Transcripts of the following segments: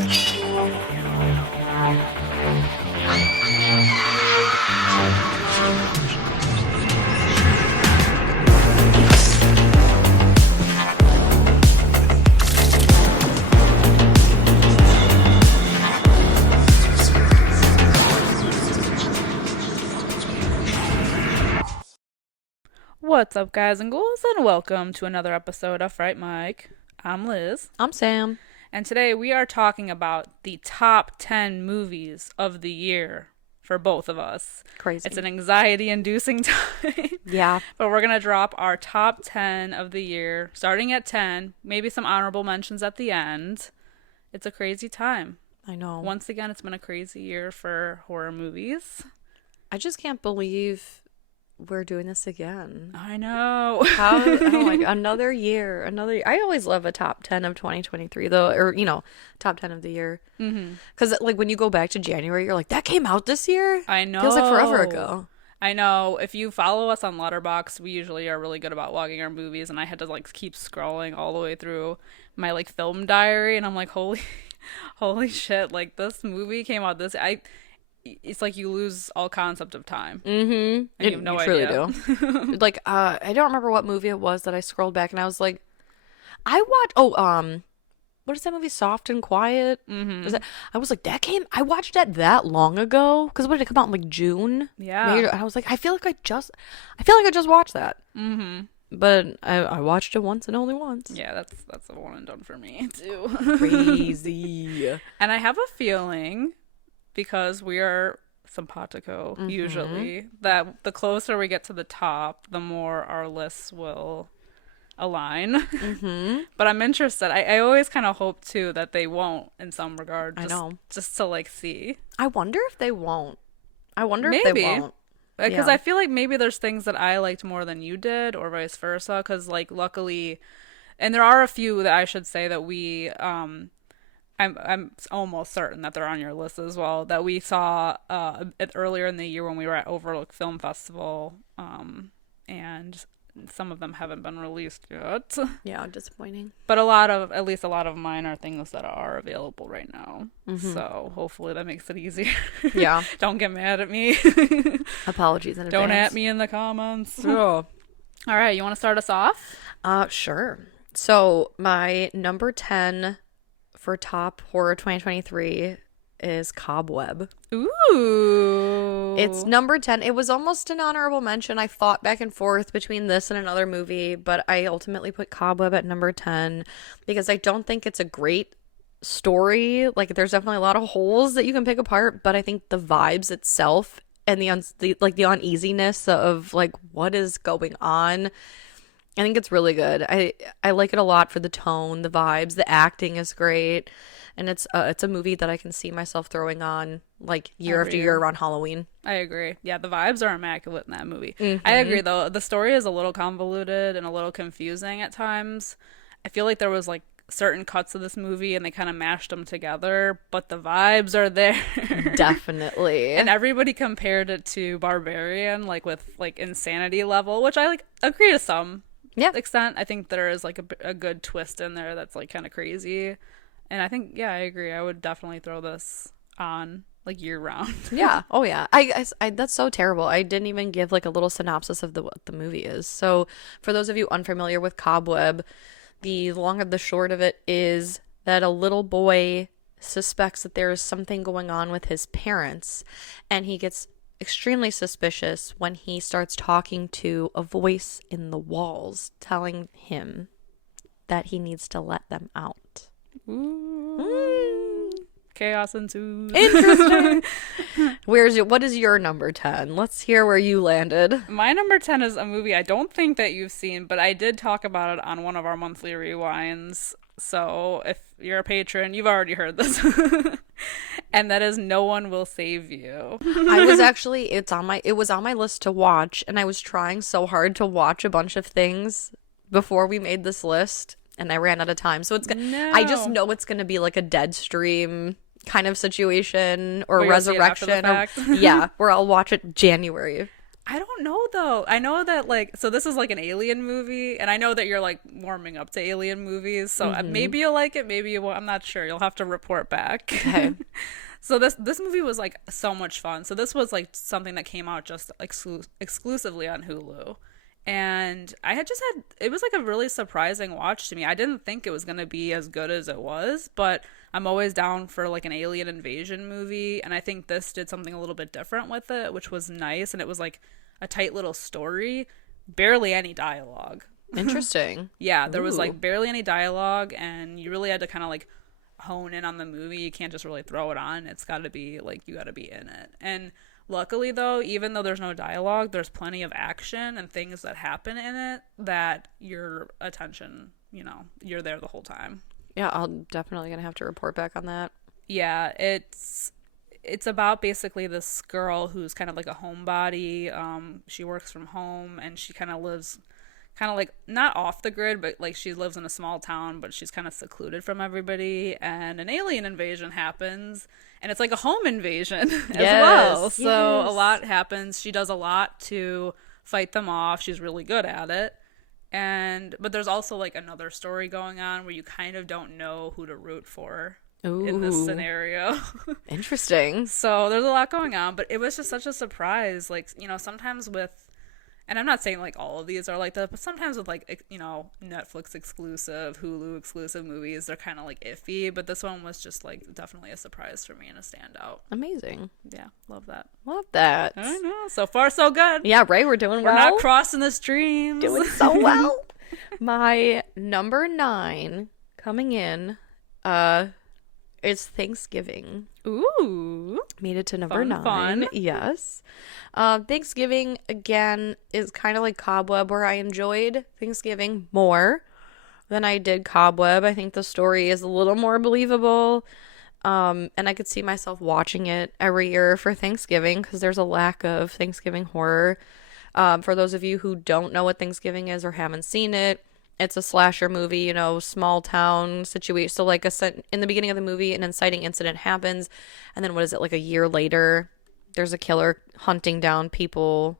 What's up, guys and ghouls, and welcome to another episode of Fright Mic. I'm Liz. I'm Sam. And today we are talking about the top 10 movies of the year for both of us. Crazy. It's an anxiety-inducing time. Yeah. But we're going to drop our top 10 of the year, starting at 10, maybe some honorable mentions at the end. It's a crazy time. I know. Once again, it's been a crazy year for horror movies. I just can't believe we're doing this again. I know. I'm like, another year. I always love a top 10 of 2023, though, or, top 10 of the year. Because, like, when you go back to January, you're like, that came out this year? I know. Feels like forever ago. I know. If you follow us on Letterboxd, we usually are really good about logging our movies, and I had to, like, keep scrolling all the way through my, like, film diary, and I'm like, holy shit, like, this movie came out it's like you lose all concept of time. Mm-hmm. And you have no idea. Truly do. Like, I don't remember what movie it was that I scrolled back and I was like, what is that movie? Soft and Quiet? Mm-hmm. I was like, I watched that long ago. Because what did it come out in, like, June? Yeah. And I was like, I feel like I just watched that. Mm-hmm. But I watched it once and only once. Yeah, that's a one and done for me, too. Crazy. And I have a feeling, because we are simpatico, usually, that the closer we get to the top, the more our lists will align. But I'm interested. I always kind of hope, too, that they won't in some regard. I know. Just to, like, see. I wonder if they won't. If they won't. Because Yeah. I feel like maybe there's things that I liked more than you did, or vice versa. Because, like, luckily, and there are a few that I should say that we, I'm almost certain that they're on your list as well, that we saw earlier in the year when we were at Overlook Film Festival, and some of them haven't been released yet. Yeah, disappointing. But at least a lot of mine are things that are available right now. So hopefully that makes it easier. Yeah. Don't get mad at me. Apologies in advance. Don't at me in the comments. Oh. All right, you want to start us off? Sure. So my number 10 for top horror 2023 is Cobweb. Ooh. It's number 10. It was almost an honorable mention. I fought back and forth between this and another movie, but I ultimately put Cobweb at number 10 because I don't think it's a great story. Like, there's definitely a lot of holes that you can pick apart, but I think the vibes itself and the uneasiness of, like, what is going on, I think it's really good. I like it a lot for the tone, the vibes, the acting is great, and it's a movie that I can see myself throwing on, like, year after year around Halloween. I agree. Yeah, the vibes are immaculate in that movie. I agree, though. The story is a little convoluted and a little confusing at times. I feel like there was, like, certain cuts of this movie and they kind of mashed them together, but the vibes are there. Definitely. And everybody compared it to Barbarian, like, with, like, insanity level, which I, like, agree to some extent. I think there is, like, a good twist in there that's, like, kind of crazy. And I think, yeah, I agree. I would definitely throw this on, like, year round. Yeah. Oh, yeah. I that's so terrible. I didn't even give, like, a little synopsis of what the movie is. So for those of you unfamiliar with Cobweb, the long of the short of it is that a little boy suspects that there is something going on with his parents, and he gets extremely suspicious when he starts talking to a voice in the walls telling him that he needs to let them out. Ooh. Chaos ensues. Interesting. What is your number 10? Let's hear where you landed. My number 10 is a movie I don't think that you've seen, but I did talk about it on one of our monthly rewinds. So if you're a patron, you've already heard this. And that is No One Will Save You. It was on my list to watch, and I was trying so hard to watch a bunch of things before we made this list, and I ran out of time. So I just know it's gonna be like a Deadstream kind of situation or Resurrection, where where I'll watch it January. I don't know though. I know that like so this is like an alien movie, and I know that you're like warming up to alien movies, so Mm-hmm. maybe you'll like it, maybe you won't. I'm not sure. You'll have to report back. Okay. So this movie was like so much fun. So this was like something that came out just exclusively on Hulu. And I had just had it was like a really surprising watch to me. I didn't think it was going to be as good as it was, but I'm always down for like an alien invasion movie, and I think this did something a little bit different with it, which was nice, and it was like a tight little story, barely any dialogue. Interesting. Yeah, there was Ooh. like barely any dialogue, and you really had to kind of like hone in on the movie. You can't just really throw it on. It's got to be like you got to be in it. And luckily though, even though there's no dialogue, there's plenty of action and things that happen in it that your attention, you're there the whole time. Yeah, I'll definitely gonna have to report back on that. Yeah, it's about basically this girl who's kind of like a homebody. She works from home and she kind of lives kind of like not off the grid, but like she lives in a small town, but she's kind of secluded from everybody. And an alien invasion happens, and it's like a home invasion as well. Yes. So a Yes. lot happens. She does a lot to fight them off. She's really good at it. And but there's also like another story going on where you kind of don't know who to root for in this Ooh. scenario. Interesting. So there's a lot going on, but it was just such a surprise. Like, sometimes with, and I'm not saying like all of these are like that, but sometimes with like, Netflix exclusive, Hulu exclusive movies, they're kind of like iffy. But this one was just like definitely a surprise for me and a standout. Amazing. Yeah, love that. Love that. I don't know. So far, so good. Yeah, right. We're doing We're well. not crossing the streams. Doing so well. My number 9 coming in is Thanksgiving. Ooh. Made it to number Fun, 9. fun. Yes. Thanksgiving, again, is kind of like Cobweb, where I enjoyed Thanksgiving more than I did Cobweb. I think the story is a little more believable. And I could see myself watching it every year for Thanksgiving because there's a lack of Thanksgiving horror. For those of you who don't know what Thanksgiving is or haven't seen it, it's a slasher movie, small town situation. So, like, in the beginning of the movie, an inciting incident happens, and then what is it, like a year later, there's a killer hunting down people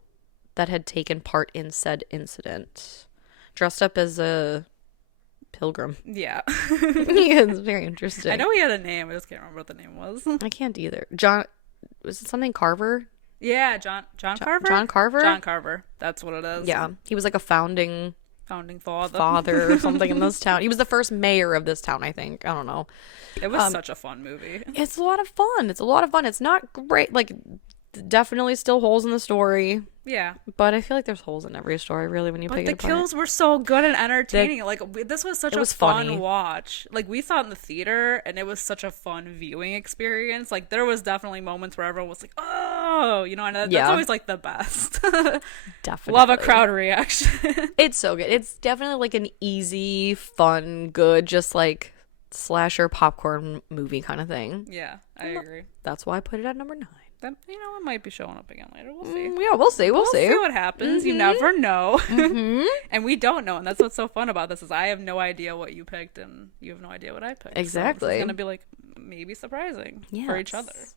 that had taken part in said incident, dressed up as a pilgrim. Yeah. Yeah, it's very interesting. I know he had a name. I just can't remember what the name was. I can't either. John, was it something Carver? Yeah, John Carver? John Carver? John Carver. That's what it is. Yeah, he was like a founding Founding father. father or something in this town. He was the first mayor of this town, I think. I don't know. It was such a fun movie. It's a lot of fun. It's a lot of fun. It's not great. Like, definitely still holes in the story, Yeah. but I feel like there's holes in every story, really, when you But pick the it apart. kills were so good and entertaining. This was such It a was fun funny. watch. Like, we saw it in the theater, and it was such a fun viewing experience. Like, there was definitely moments where everyone was like, oh, and that's Yeah. always, like, the best. Definitely. Love a crowd reaction. It's so good. It's definitely like an easy, fun, good, just like slasher popcorn movie kind of thing. Yeah, I agree. That's why I put it at number 9. Then, it might be showing up again later. We'll see. Yeah, we'll see. We'll see. See what happens. You never know. And we don't know. And that's what's so fun about this is I have no idea what you picked and you have no idea what I picked. So Exactly. it's going to be like maybe surprising for each other. Yes.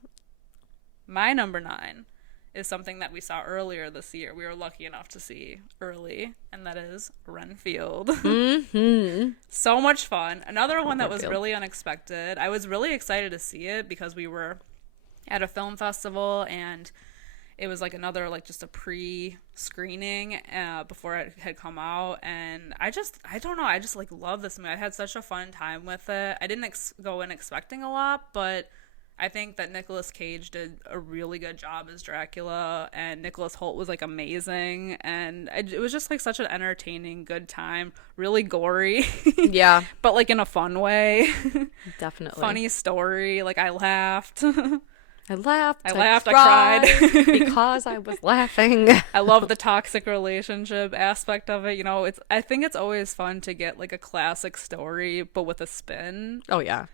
My number 9 is something that we saw earlier this year. We were lucky enough to see early, and that is Renfield. Mm-hmm. So much fun. Another one that was Renfield. really unexpected. I was really excited to see it because we were at a film festival and it was like another like just a pre-screening before it had come out, and I don't know, I just like love this movie. I had such a fun time with it. I didn't go in expecting a lot, but I think that Nicolas Cage did a really good job as Dracula, and Nicholas Hoult was like amazing, and it was just like such an entertaining, good time. Really gory, Yeah, but like in a fun way. definitely. Funny story. Like I laughed. I laughed. I cried. because I was laughing. I love the toxic relationship aspect of it. I think it's always fun to get like a classic story, but with a spin. Oh yeah.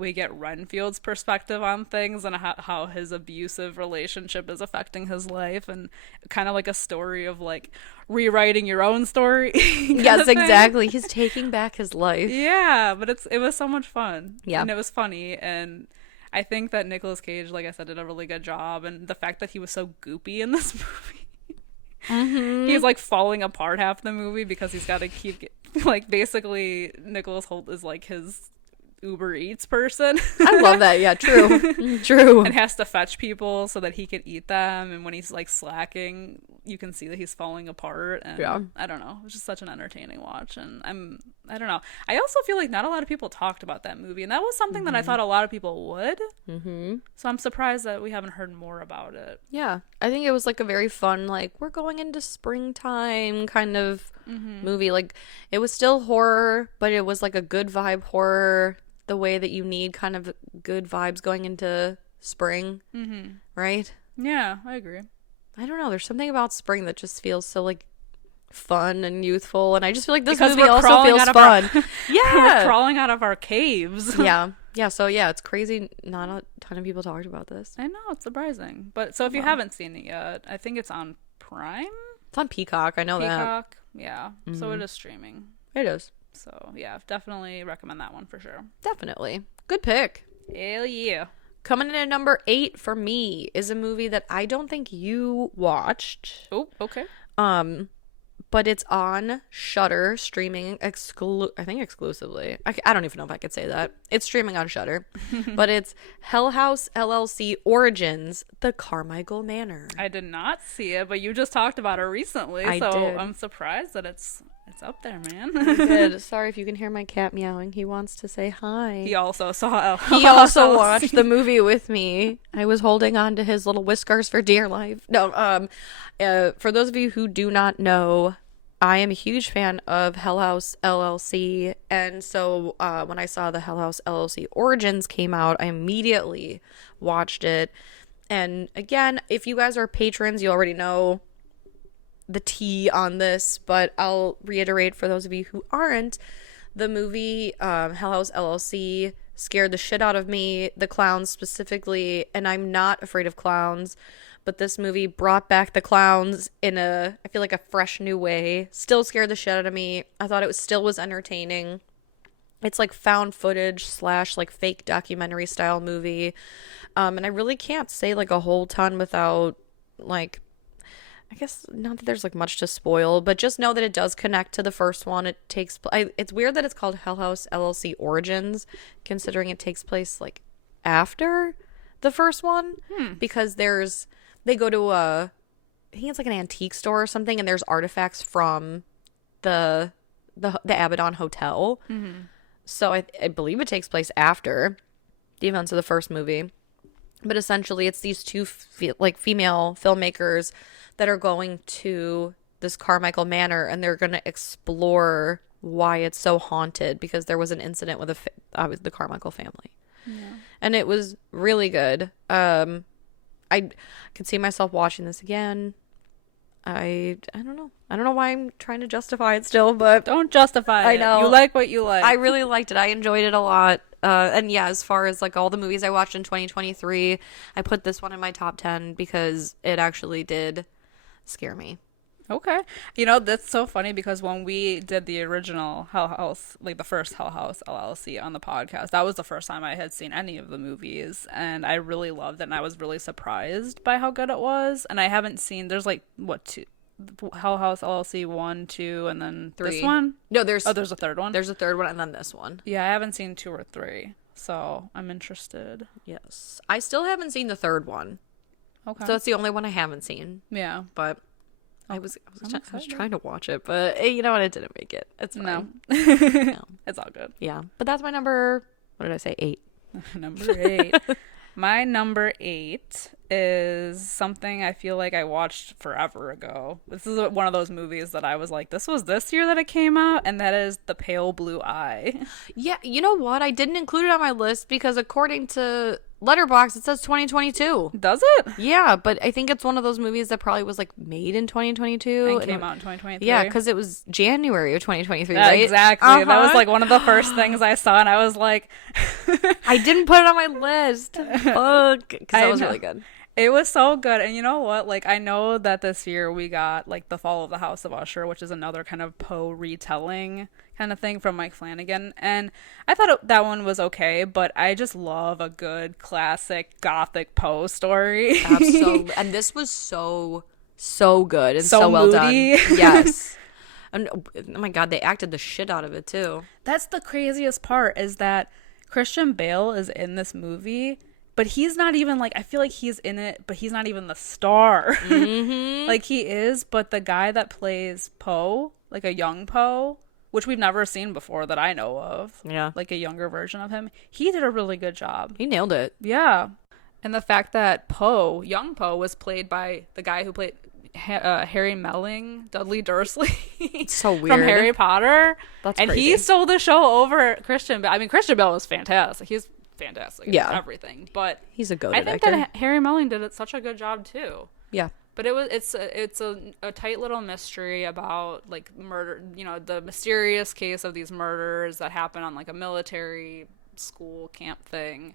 We get Renfield's perspective on things and how his abusive relationship is affecting his life, and kind of like a story of like rewriting your own story. Yes, exactly. He's taking back his life. Yeah, but it was so much fun. Yeah. And it was funny, and I think that Nicolas Cage, like I said, did a really good job, and the fact that he was so goopy in this movie. He's like falling apart half the movie because he's got to keep like basically Nicholas Hoult is like his Uber Eats person. I love that. Yeah, true. True. And has to fetch people so that he can eat them, and when he's like slacking, you can see that he's falling apart. And Yeah. I don't know, it's just such an entertaining watch. And I don't know, I also feel like not a lot of people talked about that movie, and that was something that I thought a lot of people would. So I'm surprised that we haven't heard more about it. Yeah, I think it was like a very fun, like, we're going into springtime kind of movie. Like, it was still horror, but it was like a good vibe horror, the way that you need kind of good vibes going into spring, right? Yeah, I agree. I don't know, there's something about spring that just feels so like fun and youthful, and I just feel like this Because movie also feels fun. Yeah, Yeah. we're crawling out of our caves. Yeah, so yeah, it's crazy not a ton of people talked about this. I know, it's surprising. But so if you haven't seen it yet, I think it's on Prime. It's on Peacock, I know that. Peacock. Yeah. So it is streaming. It is. So yeah, definitely recommend that one for sure. Definitely. Good pick. Hell yeah. Coming in at number 8 for me is a movie that I don't think you watched. Oh, okay. But it's on Shudder, streaming I think exclusively. I don't even know if I could say that. It's streaming on Shudder. But it's Hell House LLC Origins: The Carmichael Manor. I did not see it, but you just talked about it recently, I so did. I'm surprised that it's up there, man. Good. Sorry if you can hear my cat meowing. He wants to say hi. He also saw He also watched the movie with me. I was holding on to his little whiskers for dear life. No, for those of you who do not know, I am a huge fan of Hell House LLC, and so when I saw the Hell House LLC Origins came out, I immediately watched it. And again, if you guys are patrons, you already know the tea on this, but I'll reiterate for those of you who aren't. The movie Hell House LLC scared the shit out of me, the clowns specifically, and I'm not afraid of clowns, but this movie brought back the clowns in I feel like a fresh new way. Still scared the shit out of me. I thought it still was entertaining. It's like found footage / like fake documentary style movie. And I really can't say like a whole ton without like, I guess not that there's like much to spoil, but just know that it does connect to the first one. It takes it's weird that it's called Hell House LLC Origins, considering it takes place like after the first one, because they go to I think it's like an antique store or something, and there's artifacts from the Abaddon Hotel. So I believe it takes place after the events of the first movie. But essentially, it's these two female filmmakers that are going to this Carmichael Manor, and they're going to explore why it's so haunted, because there was an incident with the Carmichael family. And it was really good. I could see myself watching this again. I don't know. I don't know why I'm trying to justify it still, but don't justify it. I know. You like what you like. I really liked it. I enjoyed it a lot. And yeah, as far as like all the movies I watched in 2023, I put this one in my top 10 because it actually did scare me. Okay. You know, that's so funny because when we did the original Hell House, like the first Hell House LLC on the podcast, that was the first time I had seen any of the movies, and I really loved it, and I was really surprised by how good it was. And I haven't seen, there's like, what, two? Hell House LLC 1, 2, and then 3. This one? No, there's a third one? There's a third one and then this one. Yeah, I haven't seen 2 or 3, so I'm interested. Yes. I still haven't seen the third one. Okay. So it's the only one I haven't seen. Yeah. But I was trying to watch it, but you know what? It didn't make it. It's fine. No. No. It's all good. Yeah. But that's my number, what did I say? 8. Number 8. My number 8 is something I feel like I watched forever ago. This is one of those movies that I was like, this was this year that it came out, and that is The Pale Blue Eye. Yeah, you know what? I didn't include it on my list because according to Letterboxd, it says 2022. Does it? Yeah, but I think it's one of those movies that probably was like made in 2022. And came out in 2023. Yeah, because it was January of 2023, right? Exactly. That was like one of the first things I saw, and I was like... I didn't put it on my list. Fuck. Because that was really good. It was so good. And you know what? Like, I know that this year we got, like, The Fall of the House of Usher, which is another kind of Poe retelling kind of thing from Mike Flanagan. And I thought that one was okay, but I just love a good classic gothic Poe story. Absolutely. And this was so So good and So so well done. moody. Yes. And oh my God, they acted the shit out of it too. That's the craziest part, is that Christian Bale is in this movie, but he's not even like, I feel like he's in it, but he's not even the star. Mm-hmm. Like he is, but the guy that plays Poe, like a young Poe, which we've never seen before that I know of, Yeah. like a younger version of him, he did a really good job. He nailed it. Yeah. And the fact that Poe, young Poe, was played by the guy who played Harry Melling, Dudley Dursley, So weird. from Harry Potter. That's and crazy. he stole the show over Christian Bale. I mean, Christian Bale was fantastic. He's fantastic in Yeah. everything. But He's a goated I think actor. that Harry Melling did such a good job too. Yeah. But it's a tight little mystery about like murder, the mysterious case of these murders that happen on like a military school camp thing,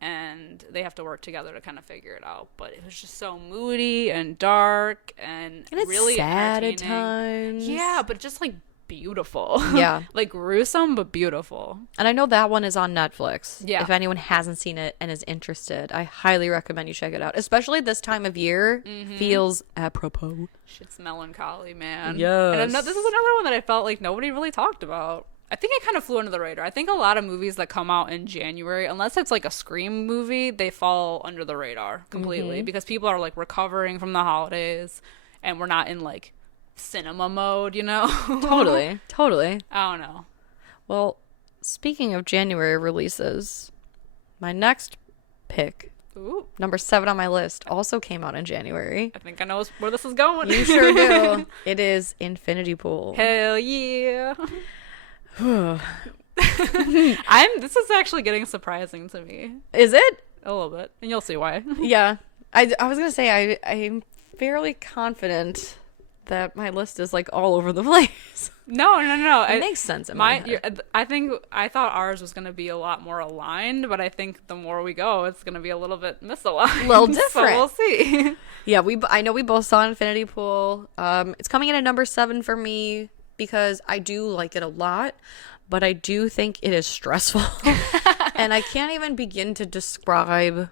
and they have to work together to kind of figure it out. But it was just so moody and dark and And it's really sad at entertaining. times. Yeah, but just like beautiful. Yeah. Like gruesome but beautiful. And I know that one is on Netflix. Yeah. If anyone hasn't seen it and is interested, I highly recommend you check it out. Especially this time of year. Feels apropos. Shit's melancholy, man. Yes. And this is another one that I felt like nobody really talked about. I think it kind of flew under the radar. I think a lot of movies that come out in January, unless it's like a Scream movie, they fall under the radar completely because people are like recovering from the holidays and we're not in like cinema mode, Totally. Totally. I don't know. Well, speaking of January releases, my next pick, Ooh, number 7 on my list, also came out in January. I think I know where this is going. You sure do. It is Infinity Pool. Hell yeah. This is actually getting surprising to me. Is it? A little bit. And you'll see why. Yeah. I was going to say, I'm fairly confident that my list is like all over the place. No. It makes sense in my head. I thought ours was going to be a lot more aligned, but I think the more we go, it's going to be a little bit misaligned. A little So different. we'll see. Yeah, I know we both saw Infinity Pool. It's coming in at number 7 for me because I do like it a lot, but I do think it is stressful. And I can't even begin to describe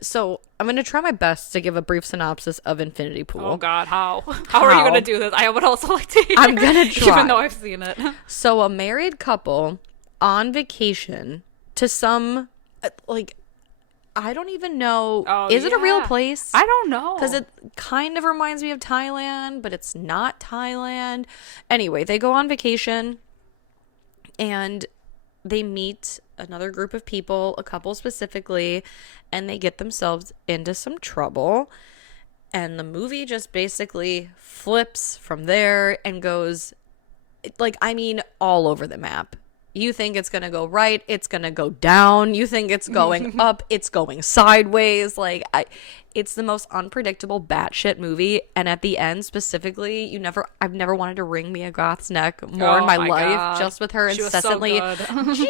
so I'm going to try my best to give a brief synopsis of Infinity Pool. Oh God, how are you going to do this? I would also like to hear. I'm going to try. Even though I've seen it. So a married couple on vacation to some, like, I don't even know. Oh, is it a real yeah. place? I don't know. Because it kind of reminds me of Thailand, but it's not Thailand. Anyway, they go on vacation and they meet another group of people, a couple specifically, and they get themselves into some trouble. And the movie just basically flips from there and goes, like, I mean, all over the map. You think it's going to go right, it's going to go down. You think it's going up, it's going sideways. Like, it's the most unpredictable batshit movie. And at the end, specifically, I've never wanted to wring Mia Goth's neck more in my life. God. Just with her She incessantly, was so good. James!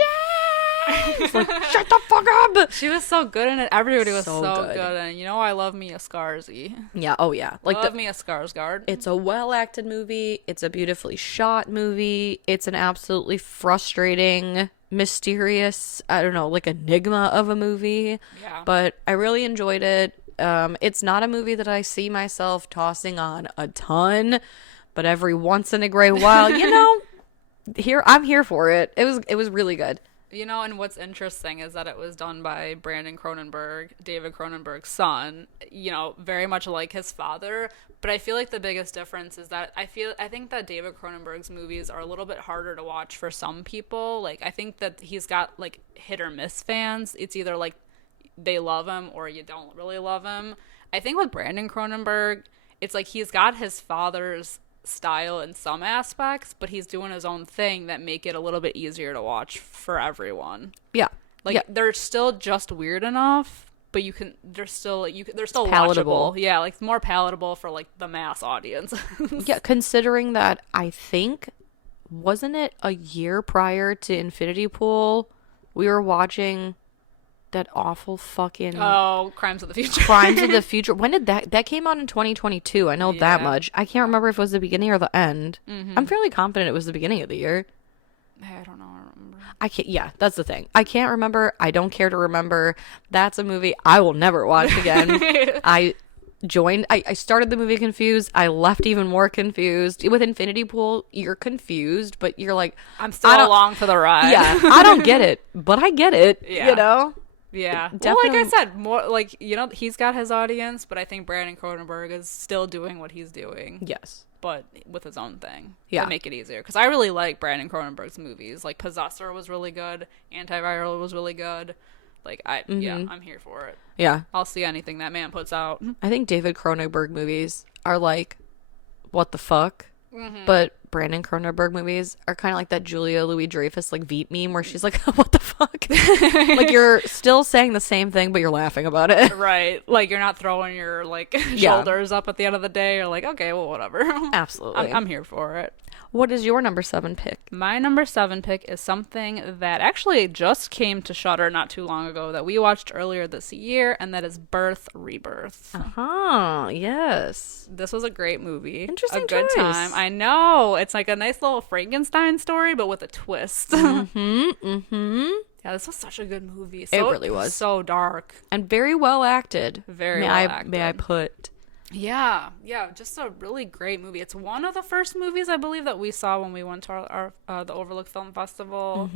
Like, shut the fuck up! She was so good in it. Everybody was So so good. good. And I love Mia Skarsgård. Yeah, oh yeah. Like, Love Mia Skarsgård. it's a well-acted movie. It's a beautifully shot movie. It's an absolutely frustrating, mysterious, I don't know, like enigma of a movie. Yeah. But I really enjoyed it. It's not a movie that I see myself tossing on a ton, but every once in a great while, I'm here for it. It was really good. And what's interesting is that it was done by Brandon Cronenberg, David Cronenberg's son, very much like his father. But I feel like the biggest difference is that I think that David Cronenberg's movies are a little bit harder to watch for some people. Like, I think that he's got like hit or miss fans. It's either like they love him or you don't really love him. I think with Brandon Cronenberg, it's like he's got his father's style in some aspects, but he's doing his own thing that make it a little bit easier to watch for everyone. Yeah. Like, yeah. they're still just weird enough, but they're still palatable. watchable. Yeah, like more palatable for like the mass audience. Yeah, considering that I think, wasn't it a year prior to Infinity Pool, we were watching that awful fucking Crimes of the Future. Crimes of the Future. When did that came out in 2022? I know that Yeah. much. I can't remember if it was the beginning or the end. I'm fairly confident it was the beginning of the year. I don't know. I don't remember. I can't. Yeah, that's the thing. I can't remember. I don't care to remember. That's a movie I will never watch again. joined. I started the movie confused. I left even more confused. With Infinity Pool, you're confused, but you're like, I'm still along for the ride. Yeah, I don't get it, but I get it. Yeah. You know? Yeah. Definitely. Well, like I said, more like, he's got his audience, but I think Brandon Cronenberg is still doing what he's doing. Yes. But with his own thing. Yeah. To make it easier. Because I really like Brandon Cronenberg's movies. Like, Possessor was really good. Antiviral was really good. Like, yeah, I'm here for it. Yeah. I'll see anything that man puts out. I think David Cronenberg movies are like, what the fuck? But Brandon Cronenberg movies are kind of like that Julia Louis-Dreyfus like Veep meme where she's like, what the fuck? Like, you're still saying the same thing, but you're laughing about it. Right. Like, you're not throwing your, like, shoulders up at the end of the day. You're like, okay, well, whatever. Absolutely. I'm here for it. What is your number 7 pick? My number 7 pick is something that actually just came to Shudder not too long ago that we watched earlier this year, and that is Birth Rebirth. Uh-huh. Yes. This was a great movie. Interesting A good choice. time. I know. It's like a nice little Frankenstein story, but with a twist. Mm-hmm. Yeah, this was such a good movie. It really was. So dark. And very well acted. Very well acted. May I put... Yeah, just a really great movie. It's one of the first movies I believe that we saw when we went to our the Overlook Film Festival,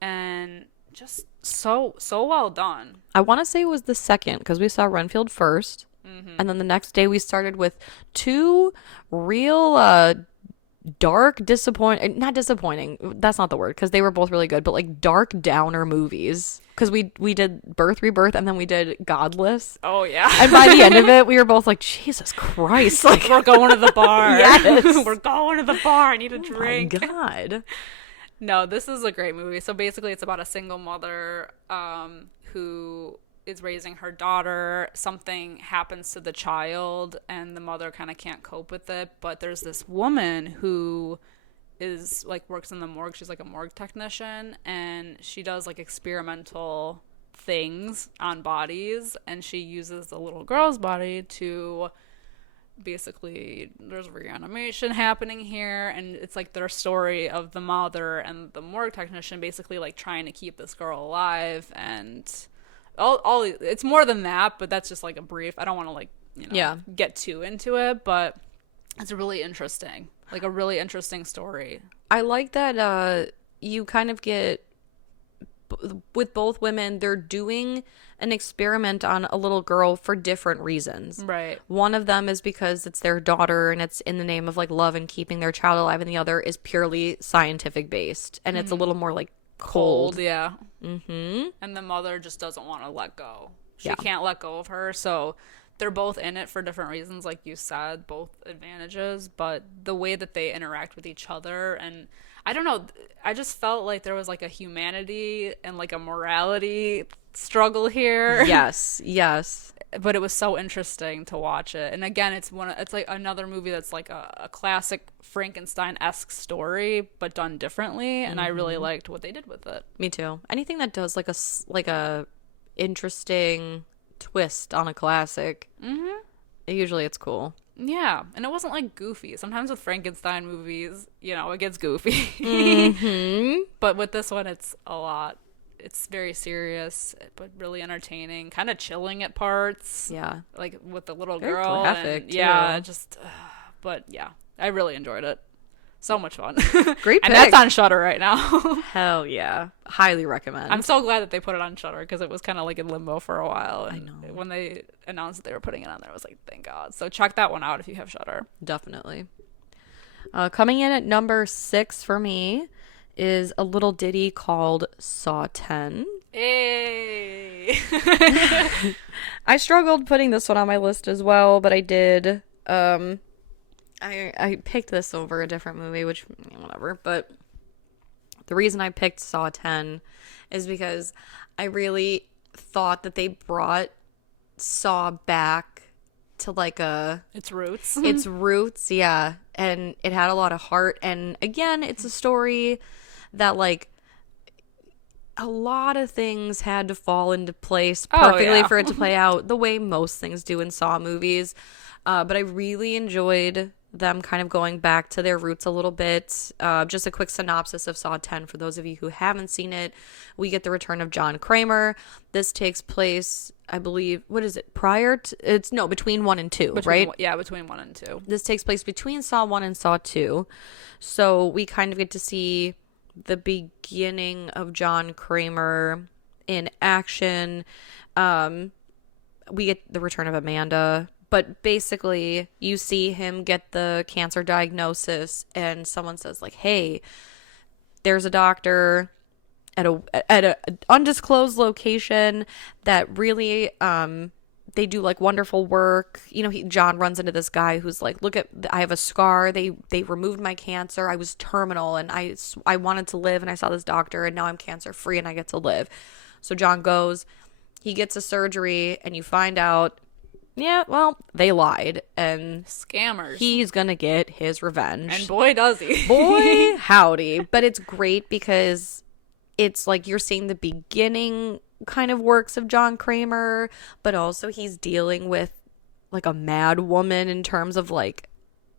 and just so well done. I want to say it was the second because we saw Renfield first, and then the next day we started with 2 real dark, not disappointing. That's not the word because they were both really good, but like dark downer movies. Because we did Birth Rebirth and then we did Godless. Oh yeah. And by the end of it, we were both like, Jesus Christ! Like, we're going to the bar. Yes, we're going to the bar. I need a drink. My God. No, this is a great movie. So basically, it's about a single mother who is raising her daughter. Something happens to the child, and the mother kind of can't cope with it. But there's this woman who is like works in the morgue. She's like a morgue technician, and she does like experimental things on bodies, and she uses the little girl's body to basically, there's reanimation happening here, and it's like their story of the mother and the morgue technician basically like trying to keep this girl alive, and all it's more than that, but that's just like a brief. I don't want to like get too into it, but it's really interesting. Like a really interesting story. I like that you kind of get, with both women, they're doing an experiment on a little girl for different reasons. Right. One of them is because it's their daughter and it's in the name of like love and keeping their child alive, and the other is purely scientific based, and it's a little more like cold. Yeah. And the mother just doesn't want to let go. She can't let go of her, so they're both in it for different reasons, like you said, both advantages, but the way that they interact with each other, and I don't know, I just felt like there was like a humanity and like a morality struggle here. Yes. But it was so interesting to watch it. And again, it's like another movie that's like a classic Frankenstein-esque story, but done differently, and I really liked what they did with it. Me too. Anything that does like a interesting twist on a classic, usually it's cool. Yeah, and it wasn't like goofy. Sometimes with Frankenstein movies, it gets goofy. But with this one, it's a lot. It's very serious, but really entertaining, kind of chilling at parts. Yeah, like with the little very girl. Graphic, and, yeah, just. But yeah, I really enjoyed it. So much fun. Great pick. And that's on Shudder right now. Hell yeah. Highly recommend. I'm so glad that they put it on Shudder because it was kind of like in limbo for a while. And I know. when they announced that they were putting it on there, I was like, thank God. So check that one out if you have Shudder. Definitely. Coming in at number 6 for me is a little ditty called Saw 10. Hey! I struggled putting this one on my list as well, but I did. I picked this over a different movie, which, whatever, but the reason I picked Saw 10 is because I really thought that they brought Saw back to like its roots. Its roots, yeah, and it had a lot of heart, and again, it's a story that like a lot of things had to fall into place perfectly for it to play out the way most things do in Saw movies, but I really enjoyed them kind of going back to their roots a little bit. Just a quick synopsis of Saw 10 for those of you who haven't seen it. We get the return of John Kramer. This takes place I believe, what is it? Prior to, it's no, between 1 and 2, right? Yeah, between 1 and 2. This takes place between Saw 1 and Saw 2. So we kind of get to see the beginning of John Kramer in action. We get the return of Amanda. But basically, you see him get the cancer diagnosis, and someone says, like, hey, there's a doctor at a undisclosed location that really they do like wonderful work. You know, John runs into this guy who's like, look, I have a scar. They removed my cancer. I was terminal and I wanted to live, and I saw this doctor, and now I'm cancer free and I get to live. So John goes, he gets a surgery, and you find out, yeah, well, they lied, and scammers. He's gonna get his revenge. And boy does he. Boy howdy. But it's great because it's like you're seeing the beginning kind of works of John Kramer, but also he's dealing with like a mad woman in terms of like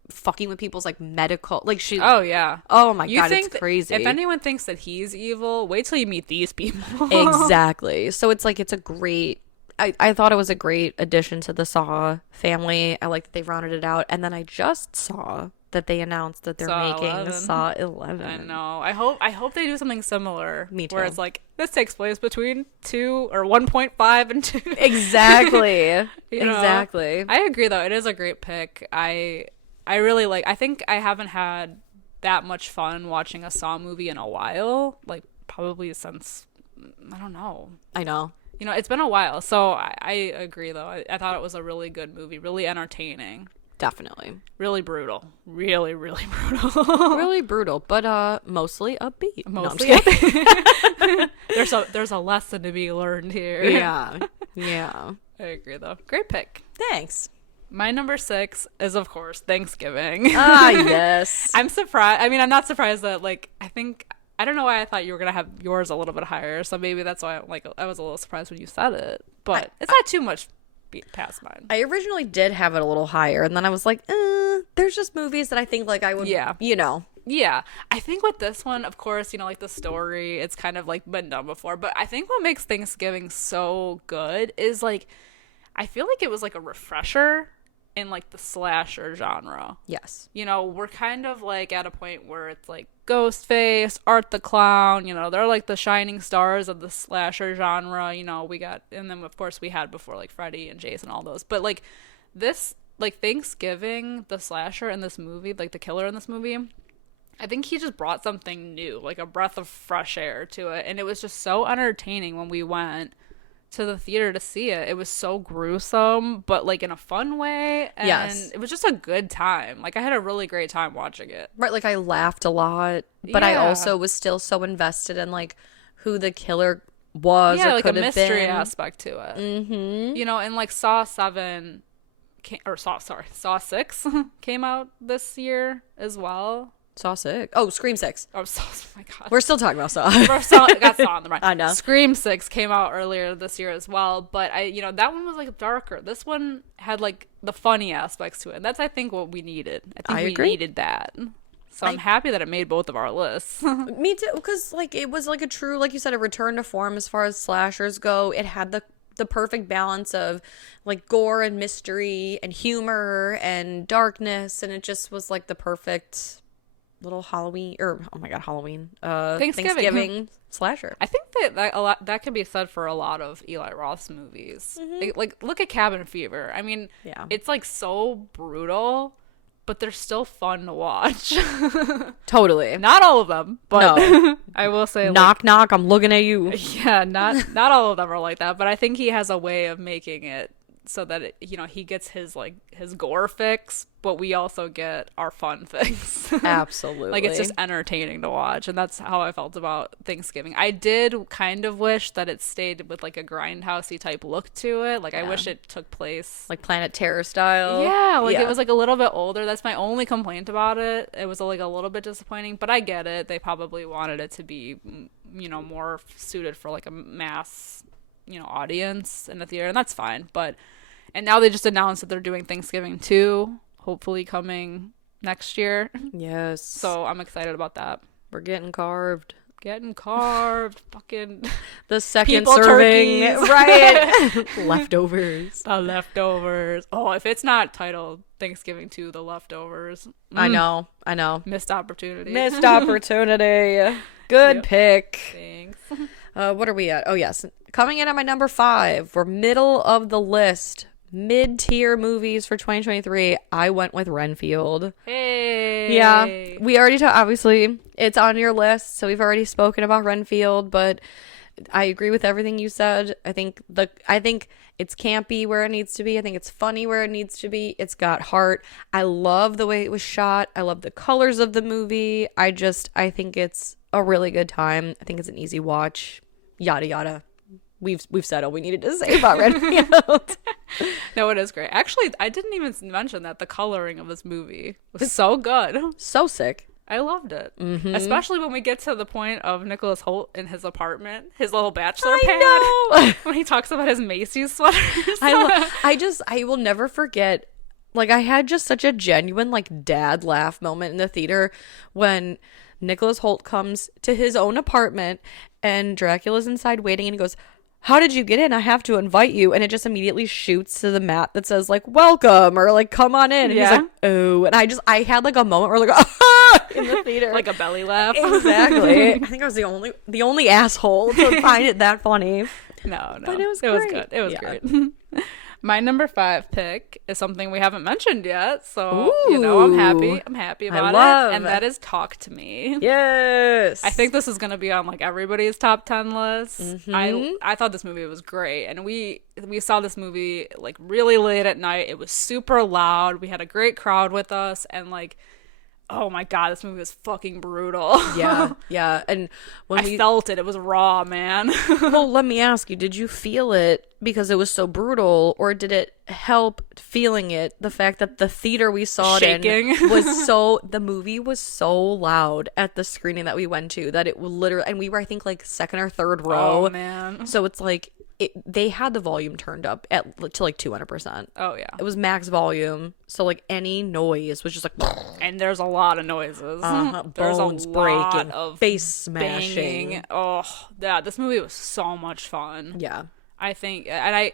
fucking with people's like medical, like she. Oh yeah. Oh my god, it's crazy. If anyone thinks that he's evil, wait till you meet these people. Exactly. So it's like it's a great. I thought it was a great addition to the Saw family. I like that they rounded it out, and then I just saw that they announced that they're making 11. Saw 11. I know. I hope they do something similar. Me too. Where it's like this takes place between 2 or 1.5 and 2. Exactly. You know? Exactly. I agree though. It is a great pick. I really like. I think I haven't had that much fun watching a Saw movie in a while. Like probably since I don't know. I know. You know, it's been a while. So I agree though. I thought it was a really good movie. Really entertaining. Definitely. Really brutal. Really, really brutal. Really brutal, but mostly upbeat. Mostly No, upbeat. There's a lesson to be learned here. Yeah. Yeah. I agree though. Great pick. Thanks. My number 6 is of course Thanksgiving. Ah, yes. I'm surprised. I mean, I'm not surprised that like I don't know why I thought you were gonna have yours a little bit higher. So maybe that's why I was a little surprised when you said it. But it's not too much past mine. I originally did have it a little higher, and then I was like, there's just movies that I think like I would, you know. Yeah. I think with this one, of course, you know, like the story, it's kind of like been done before. But I think what makes Thanksgiving so good is like, I feel like it was like a refresher in like the slasher genre. Yes. You know, we're kind of like at a point where it's like Ghostface, Art the Clown, you know, they're like the shining stars of the slasher genre. You know, we got, and then of course we had before like Freddy and Jason, all those. But like this, like Thanksgiving, the slasher in this movie, like the killer in this movie, I think he just brought something new, like a breath of fresh air to it. And it was just so entertaining when we went to the theater to see it. It was so gruesome, but like in a fun way. And yes. It was just a good time. Like I had a really great time watching it. Right, like I laughed a lot, but I also was still so invested in like who the killer was or like could a have mystery been. aspect to it. Mm-hmm. You know, and like Saw 6 came out this year as well. Saw 6. Oh, Scream 6. Oh my god. We're still talking about Saw. Got Saw on the mind. I know. Scream 6 came out earlier this year as well, but that one was like darker. This one had like the funny aspects to it, and that's I think what we needed. I think we needed that. So I'm happy that it made both of our lists. Me too, because like it was like a true, like you said, a return to form as far as slashers go. It had the perfect balance of like gore and mystery and humor and darkness, and it just was like the perfect little Halloween Thanksgiving slasher. I think that could be said for a lot of Eli Roth's movies. Mm-hmm. Like look at Cabin Fever. I mean, it's like so brutal, but they're still fun to watch. Totally. Not all of them, but no. I will say knock knock, I'm looking at you. Yeah, not all of them are like that, but I think he has a way of making it so that he gets his gore fix, but we also get our fun fix. Absolutely. Like it's just entertaining to watch, and that's how I felt about Thanksgiving. I did kind of wish that it stayed with like a grindhousey type look to it. Like I wish it took place like Planet Terror style. Yeah, like it was like a little bit older. That's my only complaint about it. It was like a little bit disappointing, but I get it. They probably wanted it to be more suited for like a mass audience in the theater, and that's fine. And now they just announced that they're doing Thanksgiving 2, hopefully coming next year. Yes. So I'm excited about that. We're getting carved. getting carved, fucking The second people serving, turkeys. right? Leftovers. The leftovers. Oh, if it's not titled Thanksgiving 2, The Leftovers. I know. Missed opportunity. Missed opportunity. Good Yep. pick. Thanks. What are we at? Oh, yes. Coming in at my number 5, we're middle of the list. Mid-tier movies for 2023. I went with Renfield. Hey. Yeah, we already obviously it's on your list, so we've already spoken about Renfield, but I agree with everything you said. I think it's campy where it needs to be. I think it's funny where it needs to be. It's got heart. I love the way it was shot. I love the colors of the movie. I think it's a really good time. I think it's an easy watch. Yada yada. We've said all we needed to say about Renfield. No, it is great. Actually, I didn't even mention that the coloring of this movie was so good. So sick. I loved it. Mm-hmm. Especially when we get to the point of Nicholas Hoult in his apartment, his little bachelor pad. When he talks about his Macy's sweaters. I will never forget. Like, I had just such a genuine, like, dad laugh moment in the theater when Nicholas Hoult comes to his own apartment and Dracula's inside waiting and he goes, "How did you get in? I have to invite you." And it just immediately shoots to the mat that says, like, "Welcome," or like, "Come on in." And he's like, "Oh." And I had like a moment where like, ah! in the theater. Like a belly laugh. Exactly. I think I was the only asshole to find it that funny. No. But it was good. It was great. My number 5 pick is something we haven't mentioned yet, so I'm happy about it. And that is Talk to Me. Yes. I think this is gonna be on like everybody's top 10 list. Mm-hmm. I thought this movie was great, and we saw this movie like really late at night. It was super loud. We had a great crowd with us, and like, oh my god, this movie was fucking brutal. Yeah. And when I felt it. It was raw, man. Well, let me ask you, did you feel it because it was so brutal, or did it help feeling it, the fact that the theater we saw it in the movie was so loud at the screening that we went to that it would literally, and we were, I think, like second or third row. Oh, man. So it's like, they had the volume turned up to like 200%. Oh, yeah. It was max volume. So like any noise was just like, and there's a lot of noises. There's bones a breaking, lot of face smashing. Banging. Oh, yeah. This movie was so much fun. Yeah. I think, and I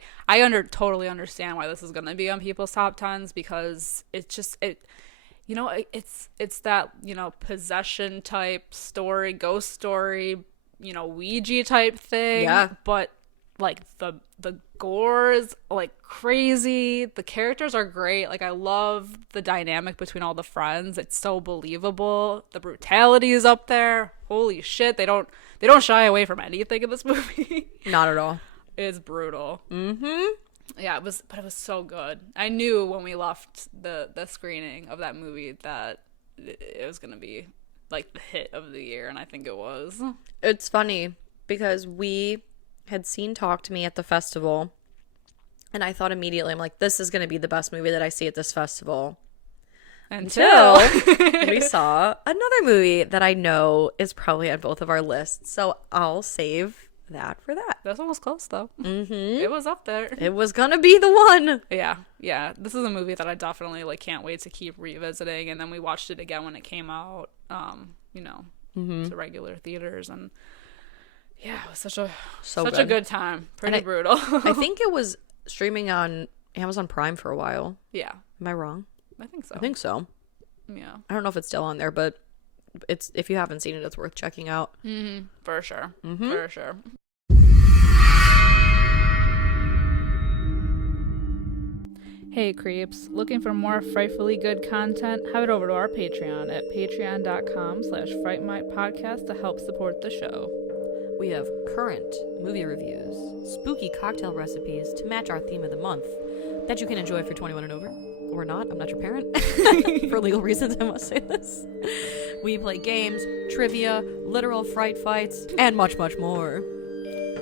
totally understand why this is going to be on people's top 10s, because it's just, it's that, possession type story, ghost story, Ouija type thing. Yeah. But like the gore is like crazy. The characters are great. Like, I love the dynamic between all the friends. It's so believable. The brutality is up there. Holy shit. They don't shy away from anything in this movie. Not at all. It's brutal. Mm-hmm. Yeah, but it was so good. I knew when we left the screening of that movie that it was going to be like the hit of the year, and I think it was. It's funny because we had seen Talk to Me at the festival, and I thought immediately, I'm like, this is going to be the best movie that I see at this festival. Until we saw another movie that I know is probably on both of our lists. So I'll save that for that. That's almost close, though. Mm-hmm. It was up there. It was going to be the one. Yeah. This is a movie that I definitely like can't wait to keep revisiting. And then we watched it again when it came out, to regular theaters, and yeah, it was such a good time. Pretty brutal. I think it was streaming on Amazon Prime for a while. Yeah. Am I wrong? I think so. I think so. Yeah. I don't know if it's still on there, but it's, if you haven't seen it, it's worth checking out. Mm-hmm. For sure. Mm-hmm. For sure. Hey creeps, looking for more frightfully good content? Head over to our Patreon at patreon.com/Fright Mic podcast to help support the show. We have current movie reviews, spooky cocktail recipes to match our theme of the month that you can enjoy if you're 21 and over. Or not, I'm not your parent. For legal reasons, I must say this. We play games, trivia, literal fright fights, and much, much more.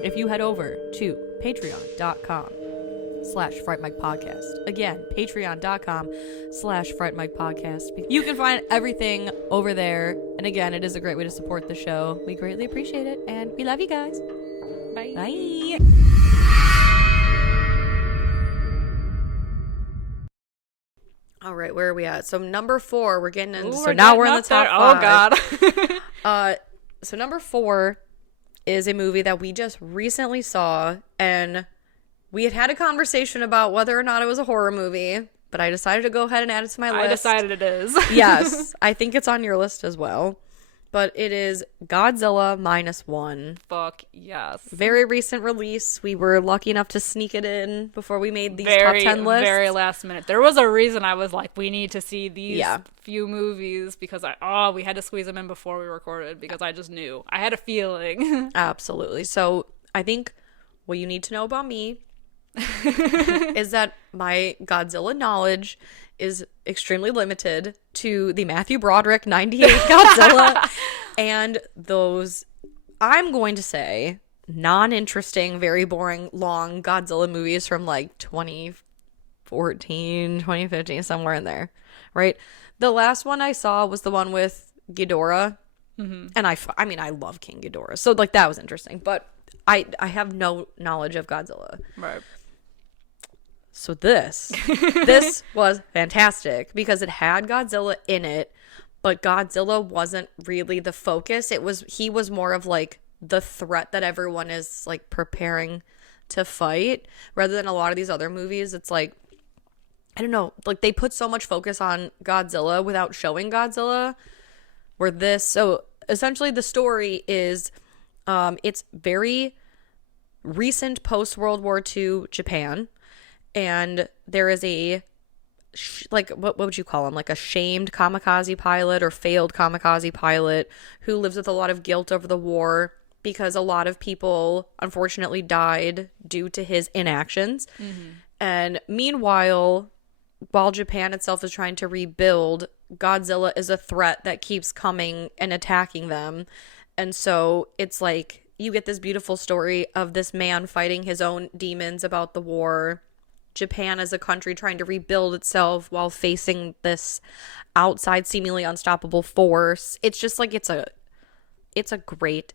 If you head over to patreon.com/Fright Mic podcast. Again, patreon.com/Fright Mic podcast. You can find everything over there. And again, it is a great way to support the show. We greatly appreciate it, and we love you guys. Bye. Bye. All right, where are we at? So number 4, we're getting in. Ooh, so now we're in the top 5. Oh God. So number 4 is a movie that we just recently saw, and we had a conversation about whether or not it was a horror movie, but I decided to go ahead and add it to my list. I decided it is. Yes, I think it's on your list as well. But it is Godzilla -1. Fuck yes. Very recent release. We were lucky enough to sneak it in before we made these top 10 lists. Very last minute. There was a reason I was like, we need to see these few movies because we had to squeeze them in before we recorded because I just knew. I had a feeling. Absolutely. So I think what you need to know about me is that my Godzilla knowledge is extremely limited to the Matthew Broderick 98 Godzilla and those, I'm going to say, non-interesting, very boring, long Godzilla movies from like 2014, 2015, somewhere in there, right? The last one I saw was the one with Ghidorah, and I mean, I love King Ghidorah, so like that was interesting, but I have no knowledge of Godzilla. Right. So this was fantastic because it had Godzilla in it, but Godzilla wasn't really the focus. He was more of like the threat that everyone is like preparing to fight, rather than a lot of these other movies. It's like, I don't know, like they put so much focus on Godzilla without showing Godzilla. So essentially the story is, it's very recent post-World War II Japan. And there is a, like, what would you call him? Like a shamed kamikaze pilot or failed kamikaze pilot who lives with a lot of guilt over the war because a lot of people, unfortunately, died due to his inactions. And meanwhile, while Japan itself is trying to rebuild, Godzilla is a threat that keeps coming and attacking them. And so it's like you get this beautiful story of this man fighting his own demons about the war. Japan as a country trying to rebuild itself while facing this outside seemingly unstoppable force. It's just like it's a great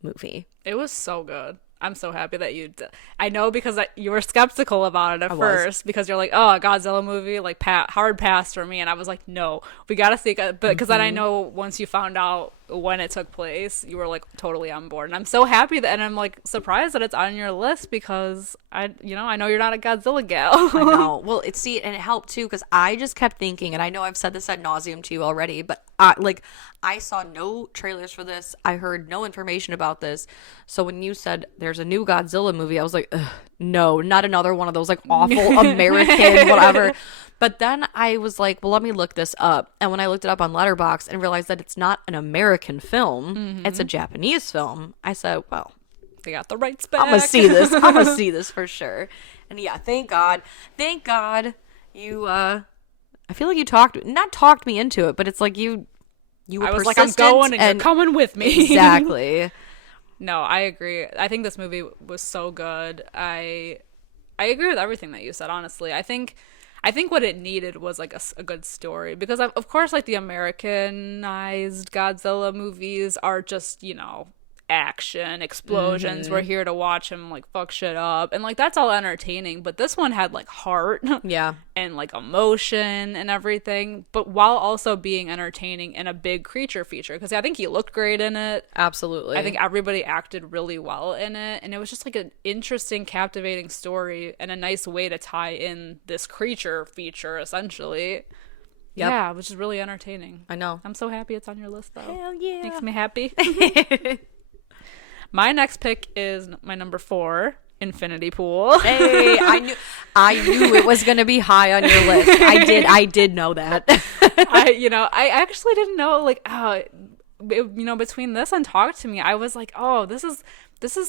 movie. It was so good. I'm so happy that I know because you were skeptical about it at first because you're like, oh, a Godzilla movie, like hard pass for me. And I was like, no, we got to see it. But because then I know once you found out when it took place, you were like totally on board. And I'm so happy and I'm like surprised that it's on your list because I know you're not a Godzilla gal. I know. Well, and it helped too because I just kept thinking, and I know I've said this ad nauseum to you already, but I saw no trailers for this. I heard no information about this. So when you said there's a new Godzilla movie, I was like, no, not another one of those like awful American whatever. But then I was like, well, let me look this up. And when I looked it up on Letterboxd and realized that it's not an American film, it's a Japanese film, I said, well, they got the rights back. I'm gonna see this. I'm gonna see this for sure. And yeah, thank God you I feel like you not talked me into it, but it's like you were I was like, persistent I'm going and you're coming with me. Exactly. No, I agree. I think this movie was so good. I agree with everything that you said, honestly. I think what it needed was like a good story because of course like the Americanized Godzilla movies are just, action, explosions. We're here to watch him like fuck shit up. And like that's all entertaining, but this one had like heart. Yeah. And like emotion and everything, but while also being entertaining and a big creature feature because I think he looked great in it. Absolutely. I think everybody acted really well in it, and it was just like an interesting, captivating story and a nice way to tie in this creature feature essentially. Yep. Yeah, which is really entertaining. I know. I'm so happy it's on your list though. Hell yeah. Makes me happy. My next pick is my number 4, Infinity Pool. Hey, I knew it was going to be high on your list. I did know that. I actually didn't know between this and Talk to Me, I was like, oh, this is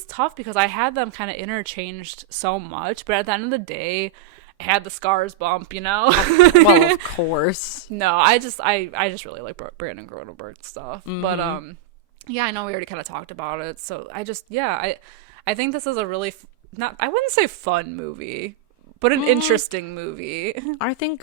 tough because I had them kind of interchanged so much, but at the end of the day, I had the scars bump, Well, of course. No, I just really like Brandon Cronenberg stuff, but yeah, I know we already kind of talked about it, so I think this is a really I wouldn't say fun movie, but an interesting movie. I think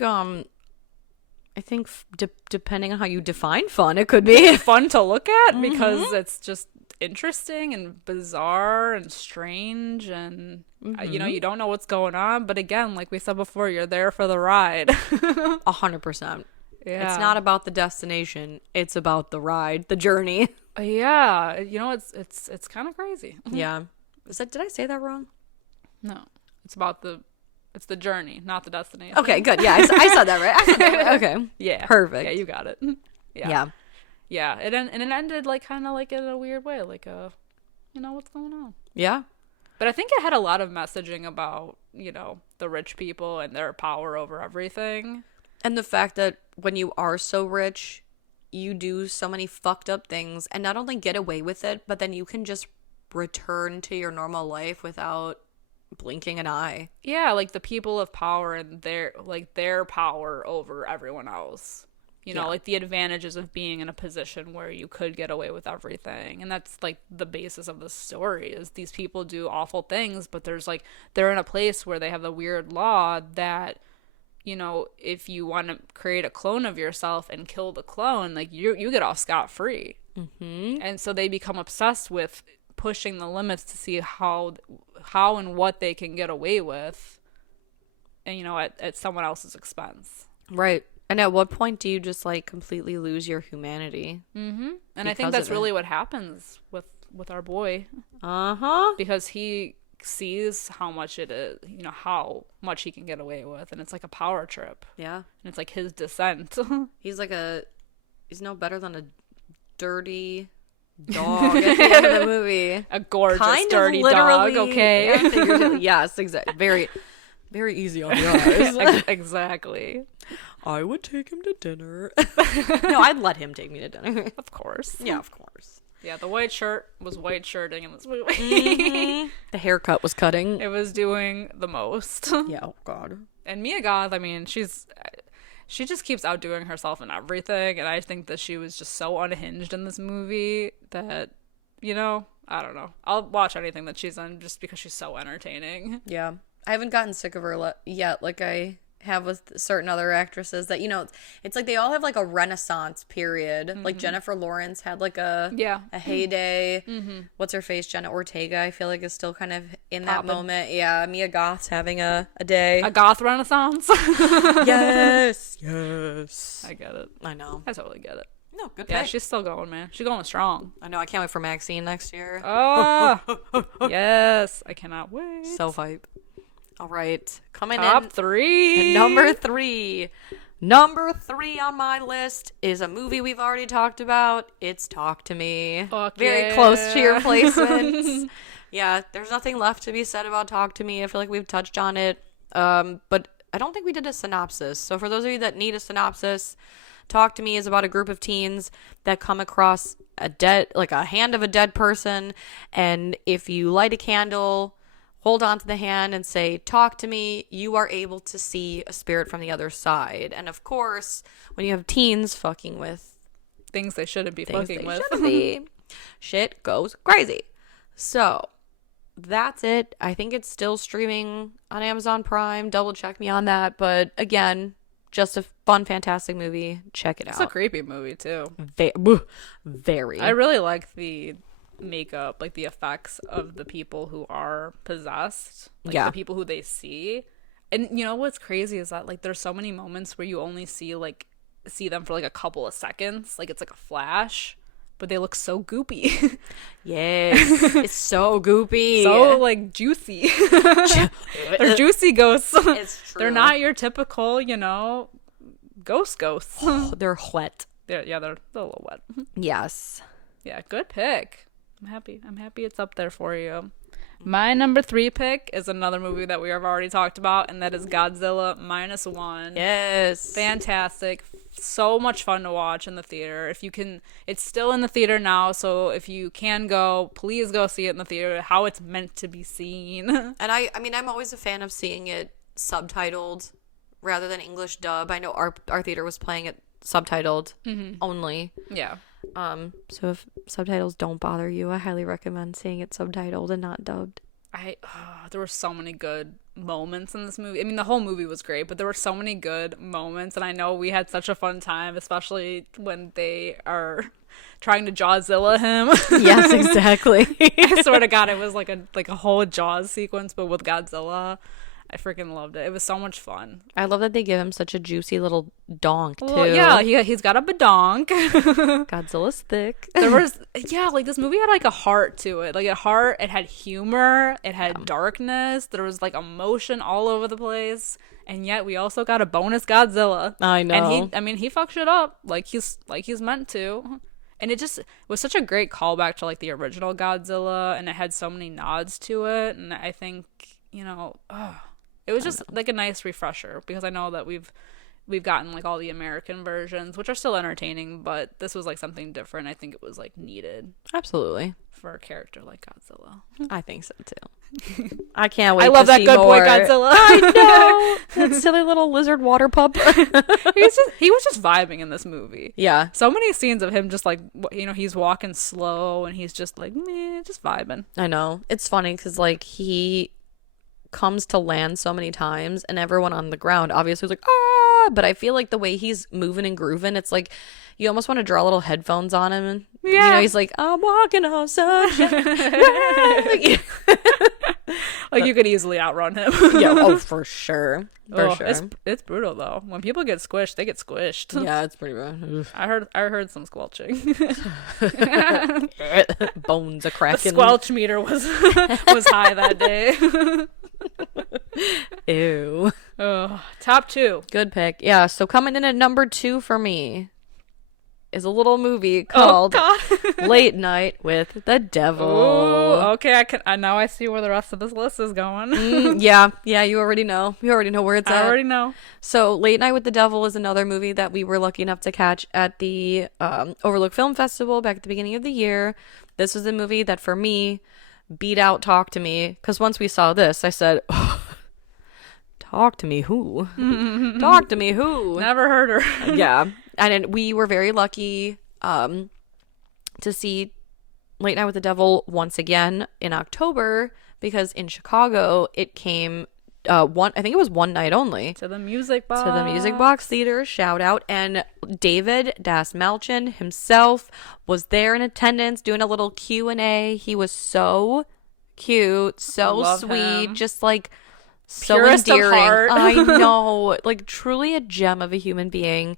depending on how you define fun, it could be fun to look at because it's just interesting and bizarre and strange and you don't know what's going on, but again, like we said before, you're there for the ride. 100%. Yeah. It's not about the destination. It's about the ride, the journey. Yeah, you know, it's kind of crazy. Yeah. Did I say that wrong? No, it's the journey, not the destination. Okay, good. Yeah, I said that right. I said that right. Okay. Yeah. Perfect. Yeah, you got it. Yeah. Yeah. Yeah. It ended like kind of like in a weird way, like you know, what's going on. Yeah. But I think it had a lot of messaging about, you know, the rich people and their power over everything. And the fact that when you are so rich, you do so many fucked up things and not only get away with it, but then you can just return to your normal life without blinking an eye. Yeah, like the people of power and their power over everyone else. You know, like the advantages of being in a position where you could get away with everything. And that's like the basis of the story is these people do awful things, but there's like they're in a place where they have the weird law that, you know, if you want to create a clone of yourself and kill the clone, like you get off scot-free. Mm-hmm. And so they become obsessed with pushing the limits to see how and what they can get away with, and, you know, at someone else's expense. Right. And at what point do you just like completely lose your humanity? Mm-hmm. And I think that's really what happens with our boy. Uh-huh. Because he sees how much it is, you know, how much he can get away with, and it's like a power trip. Yeah. And it's like his descent. He's no better than a dirty dog at the end of the movie. A gorgeous, kind dirty dog, okay? Yeah, yes, exactly. Very, very easy on the eyes. Exactly. I would take him to dinner. No, I'd let him take me to dinner. Of course. Yeah, of course. Yeah, the white shirt was white shirting in this movie. Mm-hmm. The haircut was cutting. It was doing the most. Yeah, oh god. And Mia Goth, I mean, she just keeps outdoing herself in everything, and I think that she was just so unhinged in this movie that, you know, I don't know. I'll watch anything that she's in just because she's so entertaining. Yeah. I haven't gotten sick of her yet, like I have with certain other actresses that, you know, it's like they all have like a renaissance period. Mm-hmm. Like Jennifer Lawrence had like a heyday. Mm-hmm. What's her face? Jenna Ortega, I feel like, is still kind of in that moment. Yeah, Mia Goth's having a day. A goth renaissance? Yes. Yes. I get it. I know. I totally get it. No, good pick. Yeah, she's still going, man. She's going strong. I know. I can't wait for Maxine next year. Oh, yes. I cannot wait. So hype. All right. Coming in. Top 3. Number 3. Number 3 on my list is a movie we've already talked about. It's Talk to Me. Fuck Very close to your placements. Yeah, there's nothing left to be said about Talk to Me. I feel like we've touched on it. But I don't think we did a synopsis. So for those of you that need a synopsis, Talk to Me is about a group of teens that come across a hand of a dead person. And if you light a candle, hold on to the hand and say, "Talk to me," you are able to see a spirit from the other side. And of course, when you have teens fucking with things they shouldn't be fucking with, shit goes crazy. So that's it. I think it's still streaming on Amazon Prime. Double check me on that. But again, just a fun, fantastic movie. Check it out. It's a creepy movie too. Very. I really like the makeup, like the effects of the people who are possessed, like the people who they see. And you know what's crazy is that like there's so many moments where you only see them for like a couple of seconds, like it's like a flash, but they look so goopy. Yes. It's so goopy, so like juicy. They're juicy ghosts. It's true. They're not your typical, you know, ghosts. They're wet. They're a little wet. Yes. Yeah, good pick. I'm happy it's up there for you. My number 3 pick is another movie that we have already talked about, and that is Godzilla -1. Yes. Fantastic. So much fun to watch in the theater. If you can, it's still in the theater now, so if you can go, please go see it in the theater, how it's meant to be seen. And I mean, I'm always a fan of seeing it subtitled rather than English dub. I know our theater was playing it subtitled only. Yeah. So if subtitles don't bother you, I highly recommend seeing it subtitled and not dubbed. There were so many good moments in this movie. I mean, the whole movie was great, but there were so many good moments, and I know we had such a fun time, especially when they are trying to Jawzilla him. Yes, exactly. I swear to God, it was like a whole Jaws sequence, but with Godzilla. I freaking loved it. It was so much fun. I love that they give him such a juicy little donk too. Well, yeah, he's got a badonk. Godzilla's thick. There was, yeah, like this movie had like a heart to it. Like a heart, it had humor, it had darkness, there was like emotion all over the place. And yet we also got a bonus Godzilla. I know. And he fucked shit up like he's meant to. And it just was such a great callback to like the original Godzilla, and it had so many nods to it. And I think, it was just like a nice refresher, because I know that we've gotten like all the American versions, which are still entertaining, but this was like something different. I think it was like needed. Absolutely. For a character like Godzilla. I think so too. I can't wait. I love to that see good more. boy Godzilla. I know. That silly little lizard water pup. He was just vibing in this movie. Yeah. So many scenes of him just like, he's walking slow and he's just like, meh, just vibing. I know. It's funny because like he comes to land so many times, and everyone on the ground obviously was like, ah, but I feel like the way he's moving and grooving, it's like you almost want to draw little headphones on him, and he's like, I'm walking on sunshine. Like you could easily outrun him. Yeah, oh for sure. For sure. It's brutal though. When people get squished, they get squished. Yeah, it's pretty bad. I heard some squelching. Bones a The cracking. squelch meter was high that day. Ew. Top 2. Good pick. Yeah, so coming in at number 2 for me is a little movie called Late Night with the Devil. Ooh, okay, I now I see where the rest of this list is going. Yeah, you already know. You already know where it's at. I already know. So Late Night with the Devil is another movie that we were lucky enough to catch at the Overlook Film Festival back at the beginning of the year. This was a movie that for me beat out Talk to Me, because once we saw this, I said, Talk to me who? Talk to me who? Never heard her. Yeah. And we were very lucky to see Late Night with the Devil once again in October, because in Chicago it came I think it was one night only. To the Music Box. To the Music Box Theater, shout out. And David Das Malchin himself was there in attendance doing a little Q&A. He was so cute, so Love sweet, him. just like so Purest of endearing. heart. I know, like truly a gem of a human being.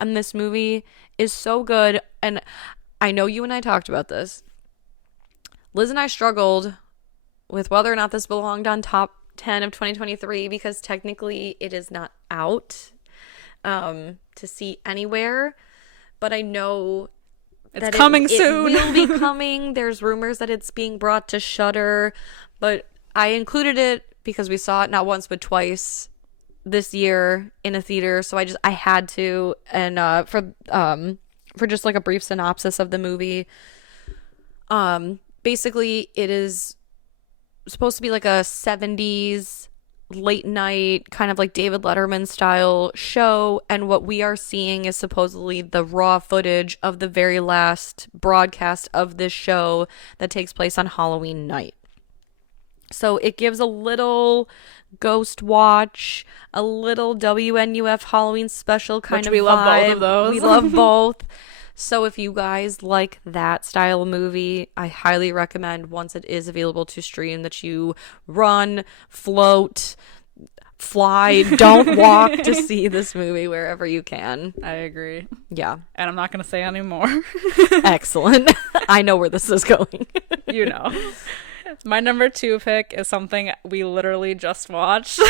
And this movie is so good. And I know you and I talked about this. Liz and I struggled with whether or not this belonged on top 10 of 2023, because technically it is not out to see anywhere, but I know it's coming soon. It will be coming. There's rumors that it's being brought to Shudder, but I included it because we saw it not once but twice this year in a theater, so I had to. And for just like a brief synopsis of the movie, basically it is supposed to be like a 70s late night kind of like David Letterman style show, and what we are seeing is supposedly the raw footage of the very last broadcast of this show that takes place on Halloween night. So it gives a little Ghost Watch, a little WNUF Halloween special kind of we love vibe. both of those. We love both. So if you guys like that style of movie, I highly recommend, once it is available to stream, that you run, float, fly, don't walk to see this movie wherever you can. I agree. Yeah. And I'm not going to say any more. Excellent. I know where this is going. You know. My number 2 pick is something we literally just watched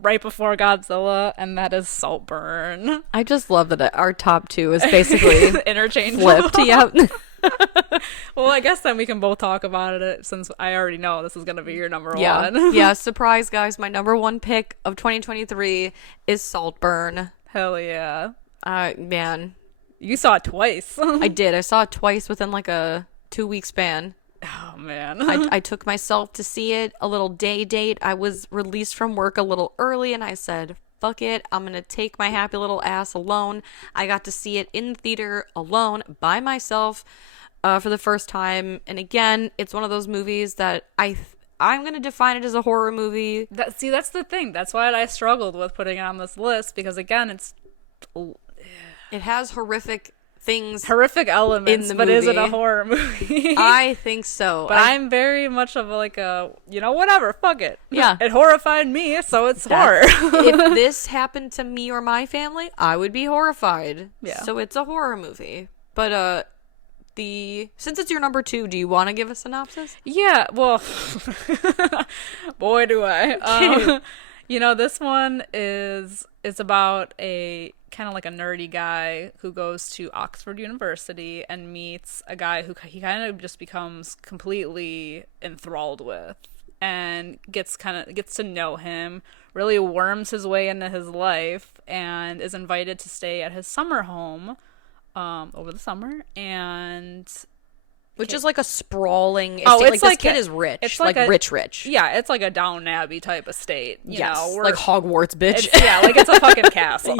right before Godzilla, and that is Saltburn. I just love that our top 2 is basically interchangeable. flipped. Yep. Well, I guess then we can both talk about it, since I already know this is going to be your number 1. Yeah, surprise, guys. My number 1 pick of 2023 is Saltburn. Hell yeah. Man. You saw it twice. I did. I saw it twice within like a 2-week span. Oh, man. I took myself to see it, a little day date. I was released from work a little early, and I said, fuck it, I'm going to take my happy little ass alone. I got to see it in the theater alone, by myself, for the first time. And again, it's one of those movies that I'm going to define it as a horror movie. That's the thing. That's why I struggled with putting it on this list, because again, it has horrific things horrific elements, in the but is it a movie. horror movie? I think so. But I'm very much of like a, whatever, fuck it. Yeah. It horrified me, so it's horror. If this happened to me or my family, I would be horrified. Yeah. So it's a horror movie. But since it's your number 2, do you want to give a synopsis? Yeah, well, boy, do I. This one it's about a kind of like a nerdy guy who goes to Oxford University and meets a guy who he kind of just becomes completely enthralled with, and gets to know him, really worms his way into his life, and is invited to stay at his summer home over the summer. And Which is like a sprawling estate. Oh, it's like like this kid a- is rich. it's like like a- rich. yeah, it's like a Downton Abbey type estate. Yes. We're- Like Hogwarts, bitch. like it's a fucking castle.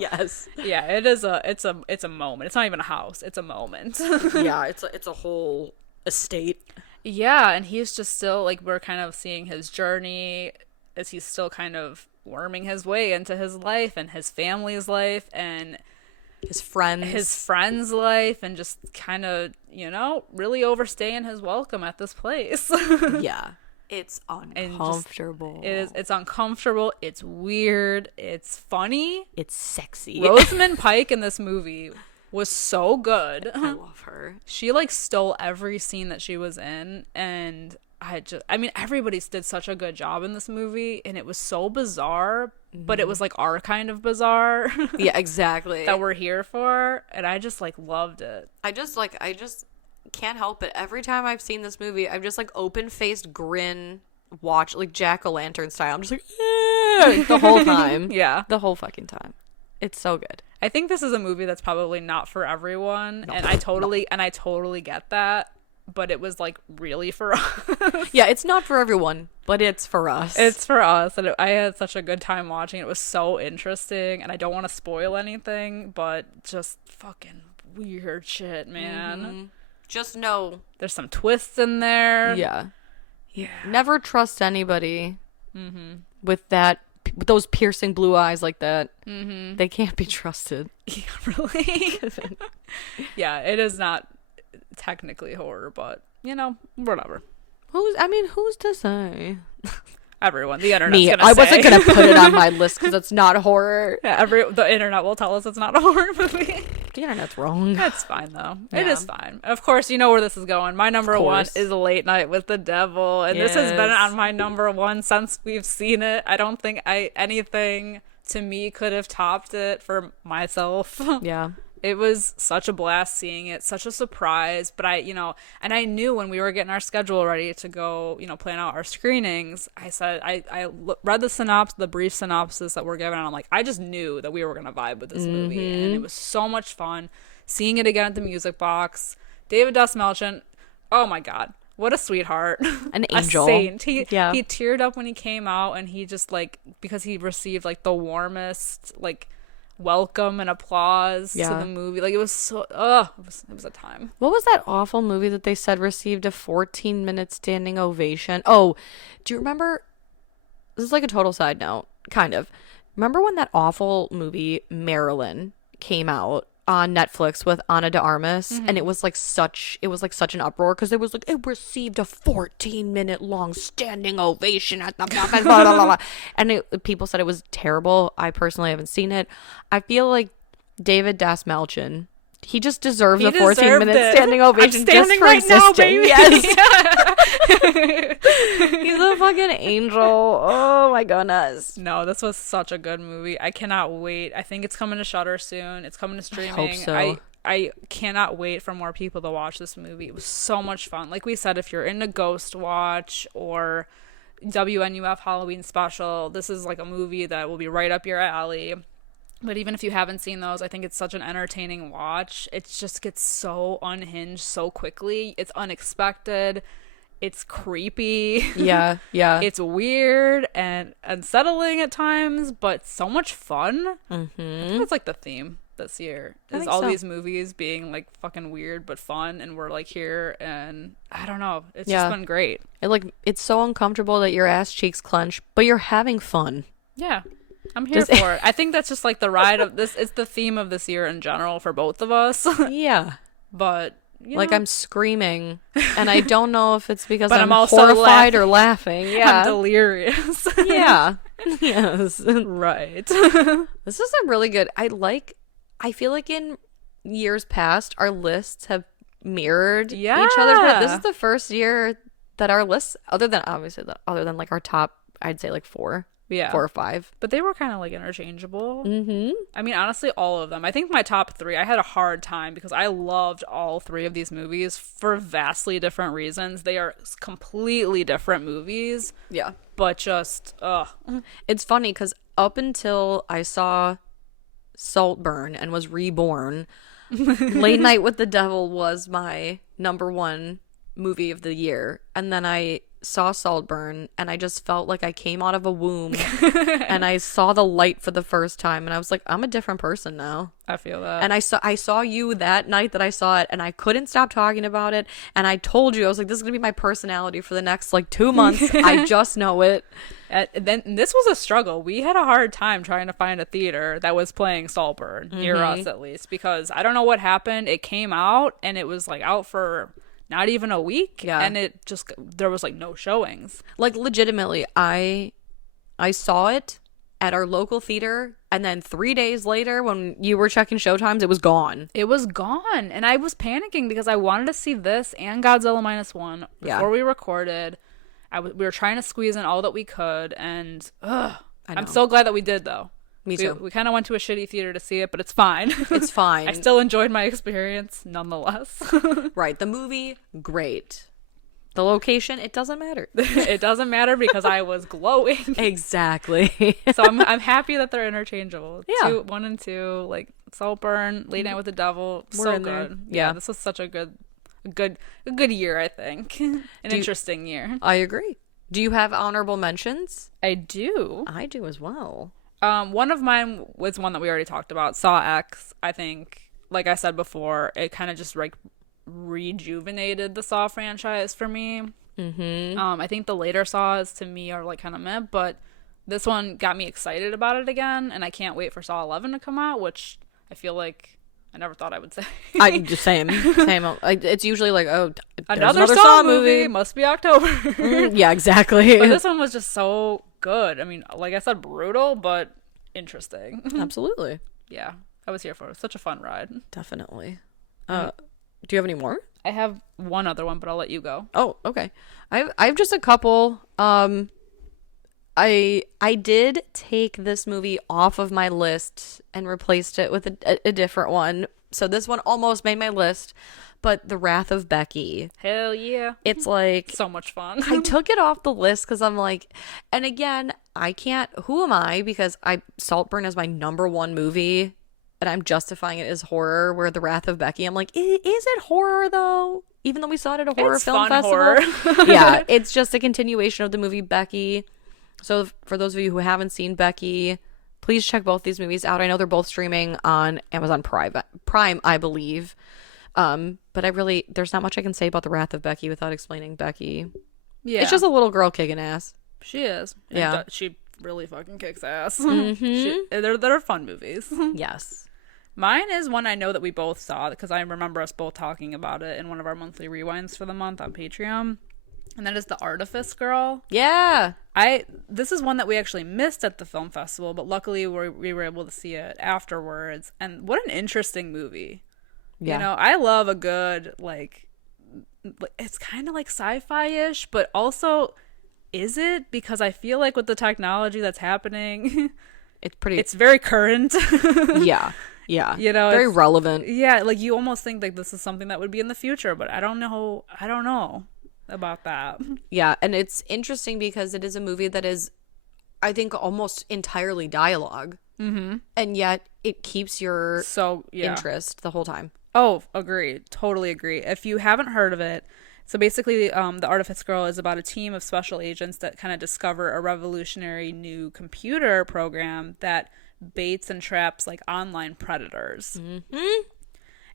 Yes. Yeah, it is it's a moment. It's not even a house. It's a moment. Yeah, it's a whole estate. Yeah, and he's just still like, we're kind of seeing his journey as he's still kind of worming his way into his life and his family's life and His friend's life, and just kind of, really overstaying his welcome at this place. Yeah. It's uncomfortable. It's uncomfortable. It's weird. It's funny. It's sexy. Rosamund Pike in this movie was so good. I love her. She like stole every scene that she was in, and everybody did such a good job in this movie, and it was so bizarre, but it was like our kind of bizarre. Yeah, exactly. That we're here for, and I just like loved it. I just can't help it. Every time I've seen this movie, I've just like open-faced grin, watch like jack-o'-lantern style. I'm just like, the whole time. Yeah. The whole fucking time. It's so good. I think this is a movie that's probably not for everyone, and I totally get that, but it was like really for us. Yeah, it's not for everyone, but it's for us. It's for us, and I had such a good time watching. It was so interesting, and I don't want to spoil anything, but just fucking weird shit, man. Mm-hmm. Just know. There's some twists in there. Yeah. Yeah. Never trust anybody with those piercing blue eyes like that. Mm-hmm. They can't be trusted. Yeah, really? Yeah, it is not technically horror, but, whatever. Who's to say? Everyone. The internet's gonna I say. wasn't gonna put it on my list because it's not horror. Yeah, the internet will tell us it's not a horror movie. The internet's wrong. It's fine, though. Yeah. It is fine. Of course, you know where this is going. My number one is Late Night with the Devil, and this has been on my number one since we've seen it. I don't think anything to me could have topped it for myself. Yeah. It was such a blast seeing it, such a surprise. But and I knew when we were getting our schedule ready to go, plan out our screenings, I said, read the brief synopsis that we're given, and I'm like, I just knew that we were going to vibe with this movie. And it was so much fun seeing it again at the Music Box. David Dastmalchian, oh my God, what a sweetheart. An angel. A saint. He Yeah. teared up when he came out, and he just because he received the warmest, welcome and applause to the movie. It was so it was a time. What was that awful movie that they said received a 14-minute standing ovation? Oh, do you remember? This is like a total side note, kind of. Remember when that awful movie Marilyn came out on Netflix with Ana de Armas, and it was such an uproar because it was it received a 14-minute long standing ovation at the blah, blah, blah, blah, blah. And people said it was terrible. I personally haven't seen it. I feel like David Dastmalchian, he just deserves a 14-minute standing ovation just for right now, existing. baby. Yes. He's a fucking angel. Oh my goodness. No, this was such a good movie. I cannot wait. I think it's coming to Shudder soon. It's coming to streaming. I hope so. I cannot wait for more people to watch this movie. It was so much fun. Like we said, if you're into Ghost Watch or WNUF Halloween Special, this is a movie that will be right up your alley. But even if you haven't seen those, I think it's such an entertaining watch. It just gets so unhinged so quickly. It's unexpected. It's creepy. Yeah. It's weird and unsettling at times, but so much fun. I think that's the theme this year. Is all these movies being fucking weird but fun, and we're here, and I don't know. It's just been great. It's so uncomfortable that your ass cheeks clench, but you're having fun. Yeah. I'm here for it. I think that's just like the ride of this. It's the theme of this year in general for both of us. Yeah. But like I'm screaming, and I don't know if it's because I'm also horrified or laughing. Yeah. I'm delirious. Yeah. Yes. Right. This is a really good. I feel like in years past, our lists have mirrored each other. But this is the first year that our lists, other than like our top, I'd say like four or five. But they were kind of like interchangeable. Mm-hmm. I mean, honestly, all of them. I think my top three, I had a hard time because I loved all three of these movies for vastly different reasons. They are completely different movies. Yeah. But just, It's funny because up until I saw Saltburn and was reborn, Late Night with the Devil was my number one movie of the year. And then I saw Saltburn and I just felt like I came out of a womb and I saw the light for the first time and I was like, I'm a different person now. I feel that. And I saw you that night that I saw it and I couldn't stop talking about it, and I told you, I was like, this is gonna be my personality for the next like 2 months. I just know it. Then this was a struggle. We had a hard time trying to find a theater that was playing Saltburn near us, at least, because I don't know what happened. It came out and it was like out for not even a week. Yeah. And there was like no showings. Like legitimately, I saw it at our local theater, and then 3 days later when you were checking showtimes, it was gone. It was gone. And I was panicking because I wanted to see this and Godzilla Minus One before we recorded. We were trying to squeeze in all that we could, and I'm so glad that we did, though. Me too. We kind of went to a shitty theater to see it, but it's fine. It's fine. I still enjoyed my experience, nonetheless. Right. The movie, great. The location, it doesn't matter. It doesn't matter because I was glowing. Exactly. So I'm happy that they're interchangeable. Yeah. 1 and 2, like Saltburn, Late Night with the Devil, We're so in there. good. Yeah. This was such a good year, I think. Interesting year. I agree. Do you have honorable mentions? I do. I do as well. One of mine was one that we already talked about, Saw X. I think, like I said before, it kind of just like rejuvenated the Saw franchise for me. Mm-hmm. I think the later Saws to me are like kind of meh, but this one got me excited about it again, and I can't wait for Saw 11 to come out, which I feel like I never thought I would say. I just same. It's usually like, oh, another Saw movie must be October. Yeah, exactly. But this one was just so good. I mean, like I said, brutal but interesting. Absolutely. Yeah, I was here for it. It was such a fun ride. Definitely. Do you have any more? I have one other one, but I'll let you go. Oh, okay. I have just a couple. I did take this movie off of my list and replaced it with a different one. So this one almost made my list, but The Wrath of Becky. Hell yeah. It's like so much fun. I took it off the list because I'm like, and again, I can't, who am I? Because Saltburn is my number one movie and I'm justifying it as horror, where The Wrath of Becky, I'm like, is it horror though? Even though we saw it at a horror film festival. Horror. Yeah, it's just a continuation of the movie Becky. So for those of you who haven't seen Becky, please check both these movies out. I know they're both streaming on Amazon Prime, I believe. But there's not much I can say about The Wrath of Becky without explaining Becky. Yeah. It's just a little girl kicking ass. She is. Yeah. She really fucking kicks ass. Mm-hmm. They're fun movies. Yes. Mine is one I know that we both saw because I remember us both talking about it in one of our monthly rewinds for the month on Patreon. And that is The Artifice Girl. Yeah. This is one that we actually missed at the film festival, but luckily we were able to see it afterwards. And what an interesting movie. Yeah. You know, I love a good, like it's kind of like sci-fi-ish, but also, is it? Because I feel like with the technology that's happening, it's very current. Yeah. Yeah. You know, very relevant. Yeah. Like you almost think like this is something that would be in the future, but I don't know about that. Yeah, and it's interesting because it is a movie that is, I think, almost entirely dialogue. Mm-hmm. And yet it keeps your interest the whole time. Oh, agree. Totally agree. If you haven't heard of it, so basically The Artifice Girl is about a team of special agents that kind of discover a revolutionary new computer program that baits and traps like online predators. Mm-hmm.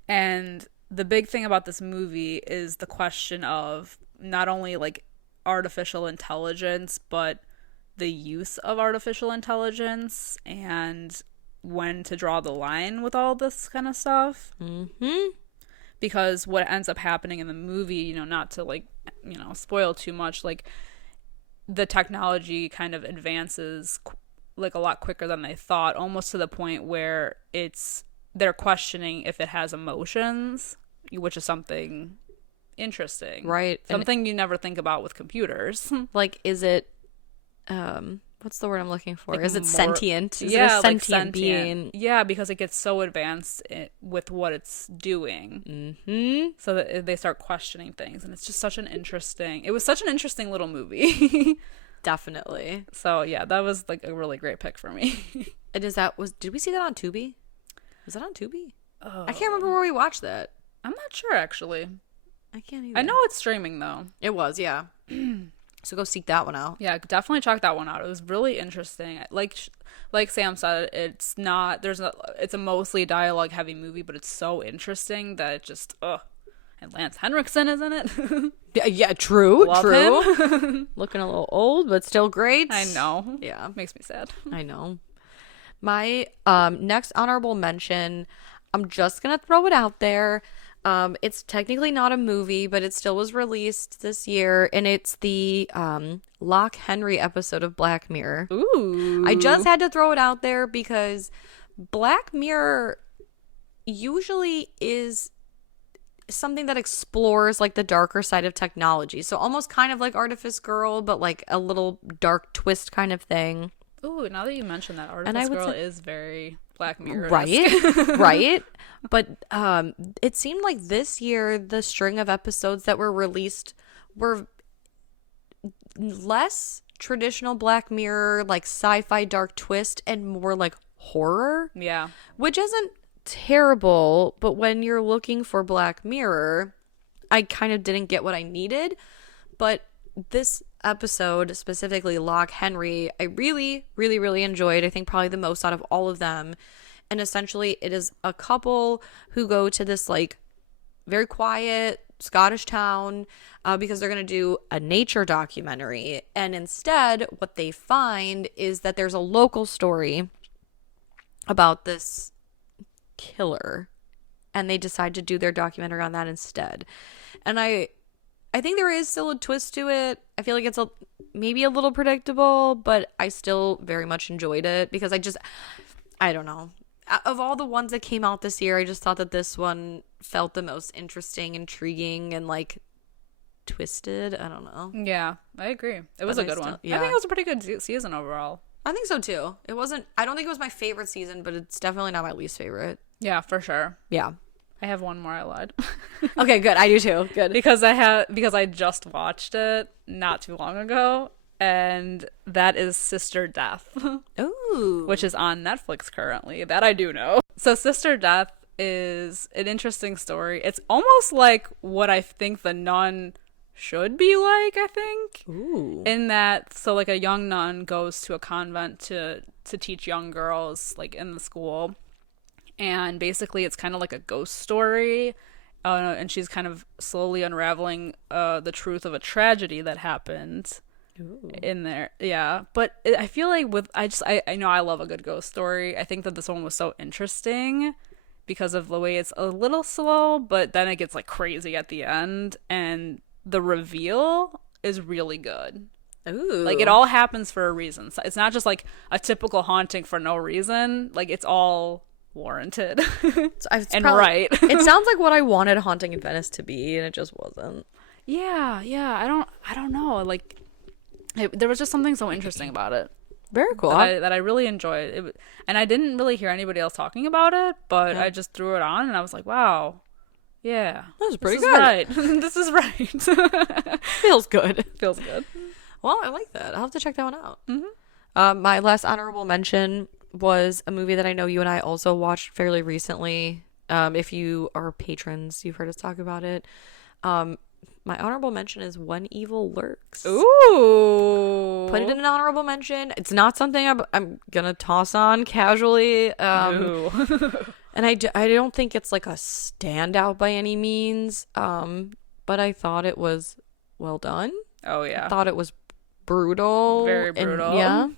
And the big thing about this movie is the question of not only like artificial intelligence, but the use of artificial intelligence and when to draw the line with all this kind of stuff. Mm-hmm. Because what ends up happening in the movie, not to spoil too much, like the technology kind of advances like a lot quicker than they thought, almost to the point where they're questioning if it has emotions, which is something interesting. Right. Something you never think about with computers. Like, is it what's the word I'm looking for? Like is it sentient? Is yeah, it a sentient being? Yeah, because it gets so advanced with what it's doing. Mm-hmm. So that they start questioning things, and it's just it was such an interesting little movie. Definitely. So yeah, that was like a really great pick for me. And did we see that on Tubi? Was that on Tubi? Oh, I can't remember where we watched that. I'm not sure actually. I can't either. I know it's streaming though. It was, yeah. So go seek that one out. Yeah, definitely check that one out. It was really interesting. Like Sam said, it's a mostly dialogue heavy movie, but it's so interesting that it just and Lance Henriksen is in it. Yeah, true. Love true. him. Looking a little old, but still great. I know. Yeah. Makes me sad. I know. My next honorable mention, I'm just going to throw it out there. It's technically not a movie, but it still was released this year, and it's the Loch Henry episode of Black Mirror. Ooh. I just had to throw it out there because Black Mirror usually is something that explores like the darker side of technology. So almost kind of like Artifice Girl, but like a little dark twist kind of thing. Ooh, now that you mentioned that, Artifice Girl is very Black Mirror. Right, right. But it seemed like this year the string of episodes that were released were less traditional Black Mirror, like sci-fi dark twist, and more like horror. Yeah. Which isn't terrible, but when you're looking for Black Mirror, I kind of didn't get what I needed. But this episode, specifically Loch Henry, I really, really, really enjoyed. I think probably the most out of all of them. And essentially it is a couple who go to this like very quiet Scottish town because they're going to do a nature documentary. And instead what they find is that there's a local story about this killer, and they decide to do their documentary on that instead. And I think there is still a twist to it. I feel like it's maybe a little predictable, but I still very much enjoyed it because I don't know. Of all the ones that came out this year, I just thought that this one felt the most interesting, intriguing, and like twisted. I don't know. Yeah, I agree. It was a good one. Yeah. I think it was a pretty good season overall. I think so too. I don't think it was my favorite season, but it's definitely not my least favorite. Yeah, for sure. Yeah. I have one more. I lied. Okay, good. I do too. Good. because I just watched it not too long ago, and that is Sister Death. Ooh. Which is on Netflix currently. That I do know. So Sister Death is an interesting story. It's almost like what I think The Nun should be like, I think. Ooh. In that, so like a young nun goes to a convent to teach young girls like in the school. And basically it's kind of like a ghost story. And she's kind of slowly unraveling the truth of a tragedy that happened. Ooh. In there. Yeah. But I feel like I know I love a good ghost story. I think that this one was so interesting because of the way it's a little slow, but then it gets like crazy at the end, and the reveal is really good. Ooh. Like it all happens for a reason. So it's not just like a typical haunting for no reason. Like it's all warranted. And right. It sounds like what I wanted Haunting in Venice to be, and it just wasn't. Yeah. I don't know. Like there was just something so interesting about it. Very cool. That I really enjoyed. And I didn't really hear anybody else talking about it, but I just threw it on and I was like, wow. Yeah. That was pretty good. Right. This is right. Feels good. Feels good. Well, I like that. I'll have to check that one out. Mm-hmm. My last honorable mention was a movie that I know you and I also watched fairly recently. If you are patrons, you've heard us talk about it. My honorable mention is When Evil Lurks. Ooh. Put it in an honorable mention. It's not something I'm gonna toss on casually. No. And I don't think it's like a standout by any means. But I thought it was well done. Oh, yeah. I thought it was brutal. Very And, brutal. yeah.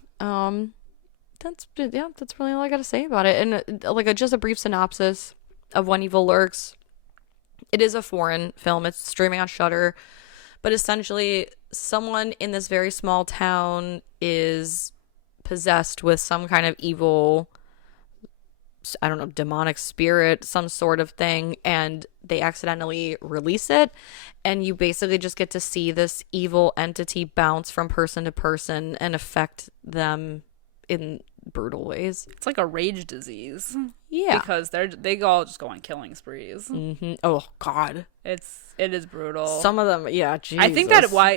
That's really all I gotta say about it. And just a brief synopsis of When Evil Lurks. It is a foreign film. It's streaming on Shudder, but essentially, someone in this very small town is possessed with some kind of evil, I don't know, demonic spirit, some sort of thing, and they accidentally release it, and you basically just get to see this evil entity bounce from person to person and affect them in brutal ways. It's like a rage disease. Yeah. Because they all just go on killing sprees. Mm-hmm. Oh, God. It is brutal. Some of them, yeah, Jesus. I think that why,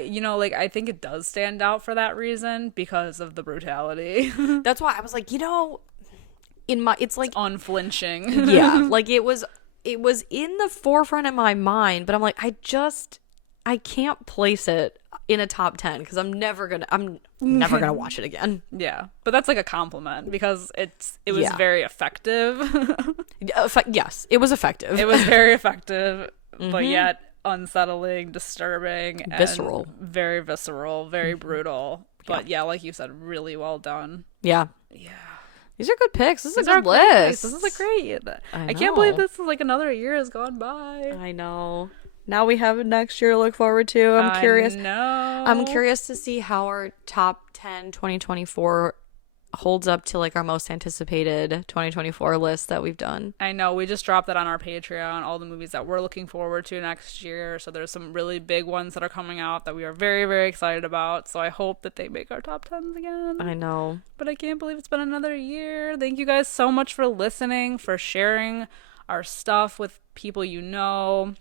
I think it does stand out for that reason because of the brutality. That's why I was like, it's like unflinching. yeah, like it was in the forefront of my mind, but I'm like, I can't place it in a top 10 because I'm never gonna watch it again. Yeah, but that's like a compliment because it was very effective. Yes, it was effective. It was very effective, but yet unsettling, disturbing, visceral, and very visceral, very brutal. But yeah, like you said, really well done. Yeah. These are good picks. This is a good list. list. This is a great. I can't believe this is like another year has gone by. I know. Now we have next year to look forward to. I'm curious. I'm curious to see how our top 10 2024 holds up to like our most anticipated 2024 list that we've done. I know. We just dropped that on our Patreon, all the movies that we're looking forward to next year. So there's some really big ones that are coming out that we are very, very excited about. So I hope that they make our top 10s again. I know. But I can't believe it's been another year. Thank you guys so much for listening, for sharing our stuff with people you know,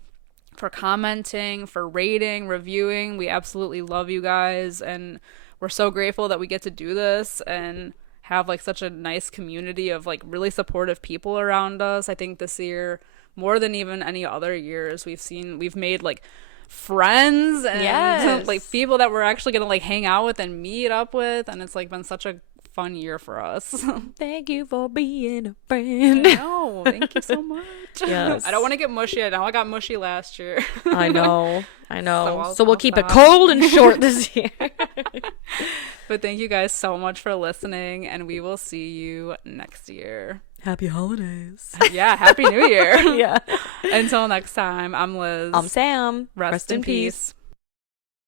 for commenting, for rating, reviewing. We absolutely love you guys, and we're so grateful that we get to do this and have like such a nice community of like really supportive people around us. I think this year, more than even any other years, we've made like friends and like people that we're actually gonna like hang out with and meet up with, and it's like been such a fun year for us. Thank you for being a friend. No, thank you so much. Yes. I don't want to get mushy. I know I got mushy last year. I know. So we'll keep stop. it cold and short this year. But thank you guys so much for listening, and we will see you next year. Happy holidays. Yeah, Happy New Year. Yeah. Until next time, I'm Liz. I'm Sam. Rest in peace.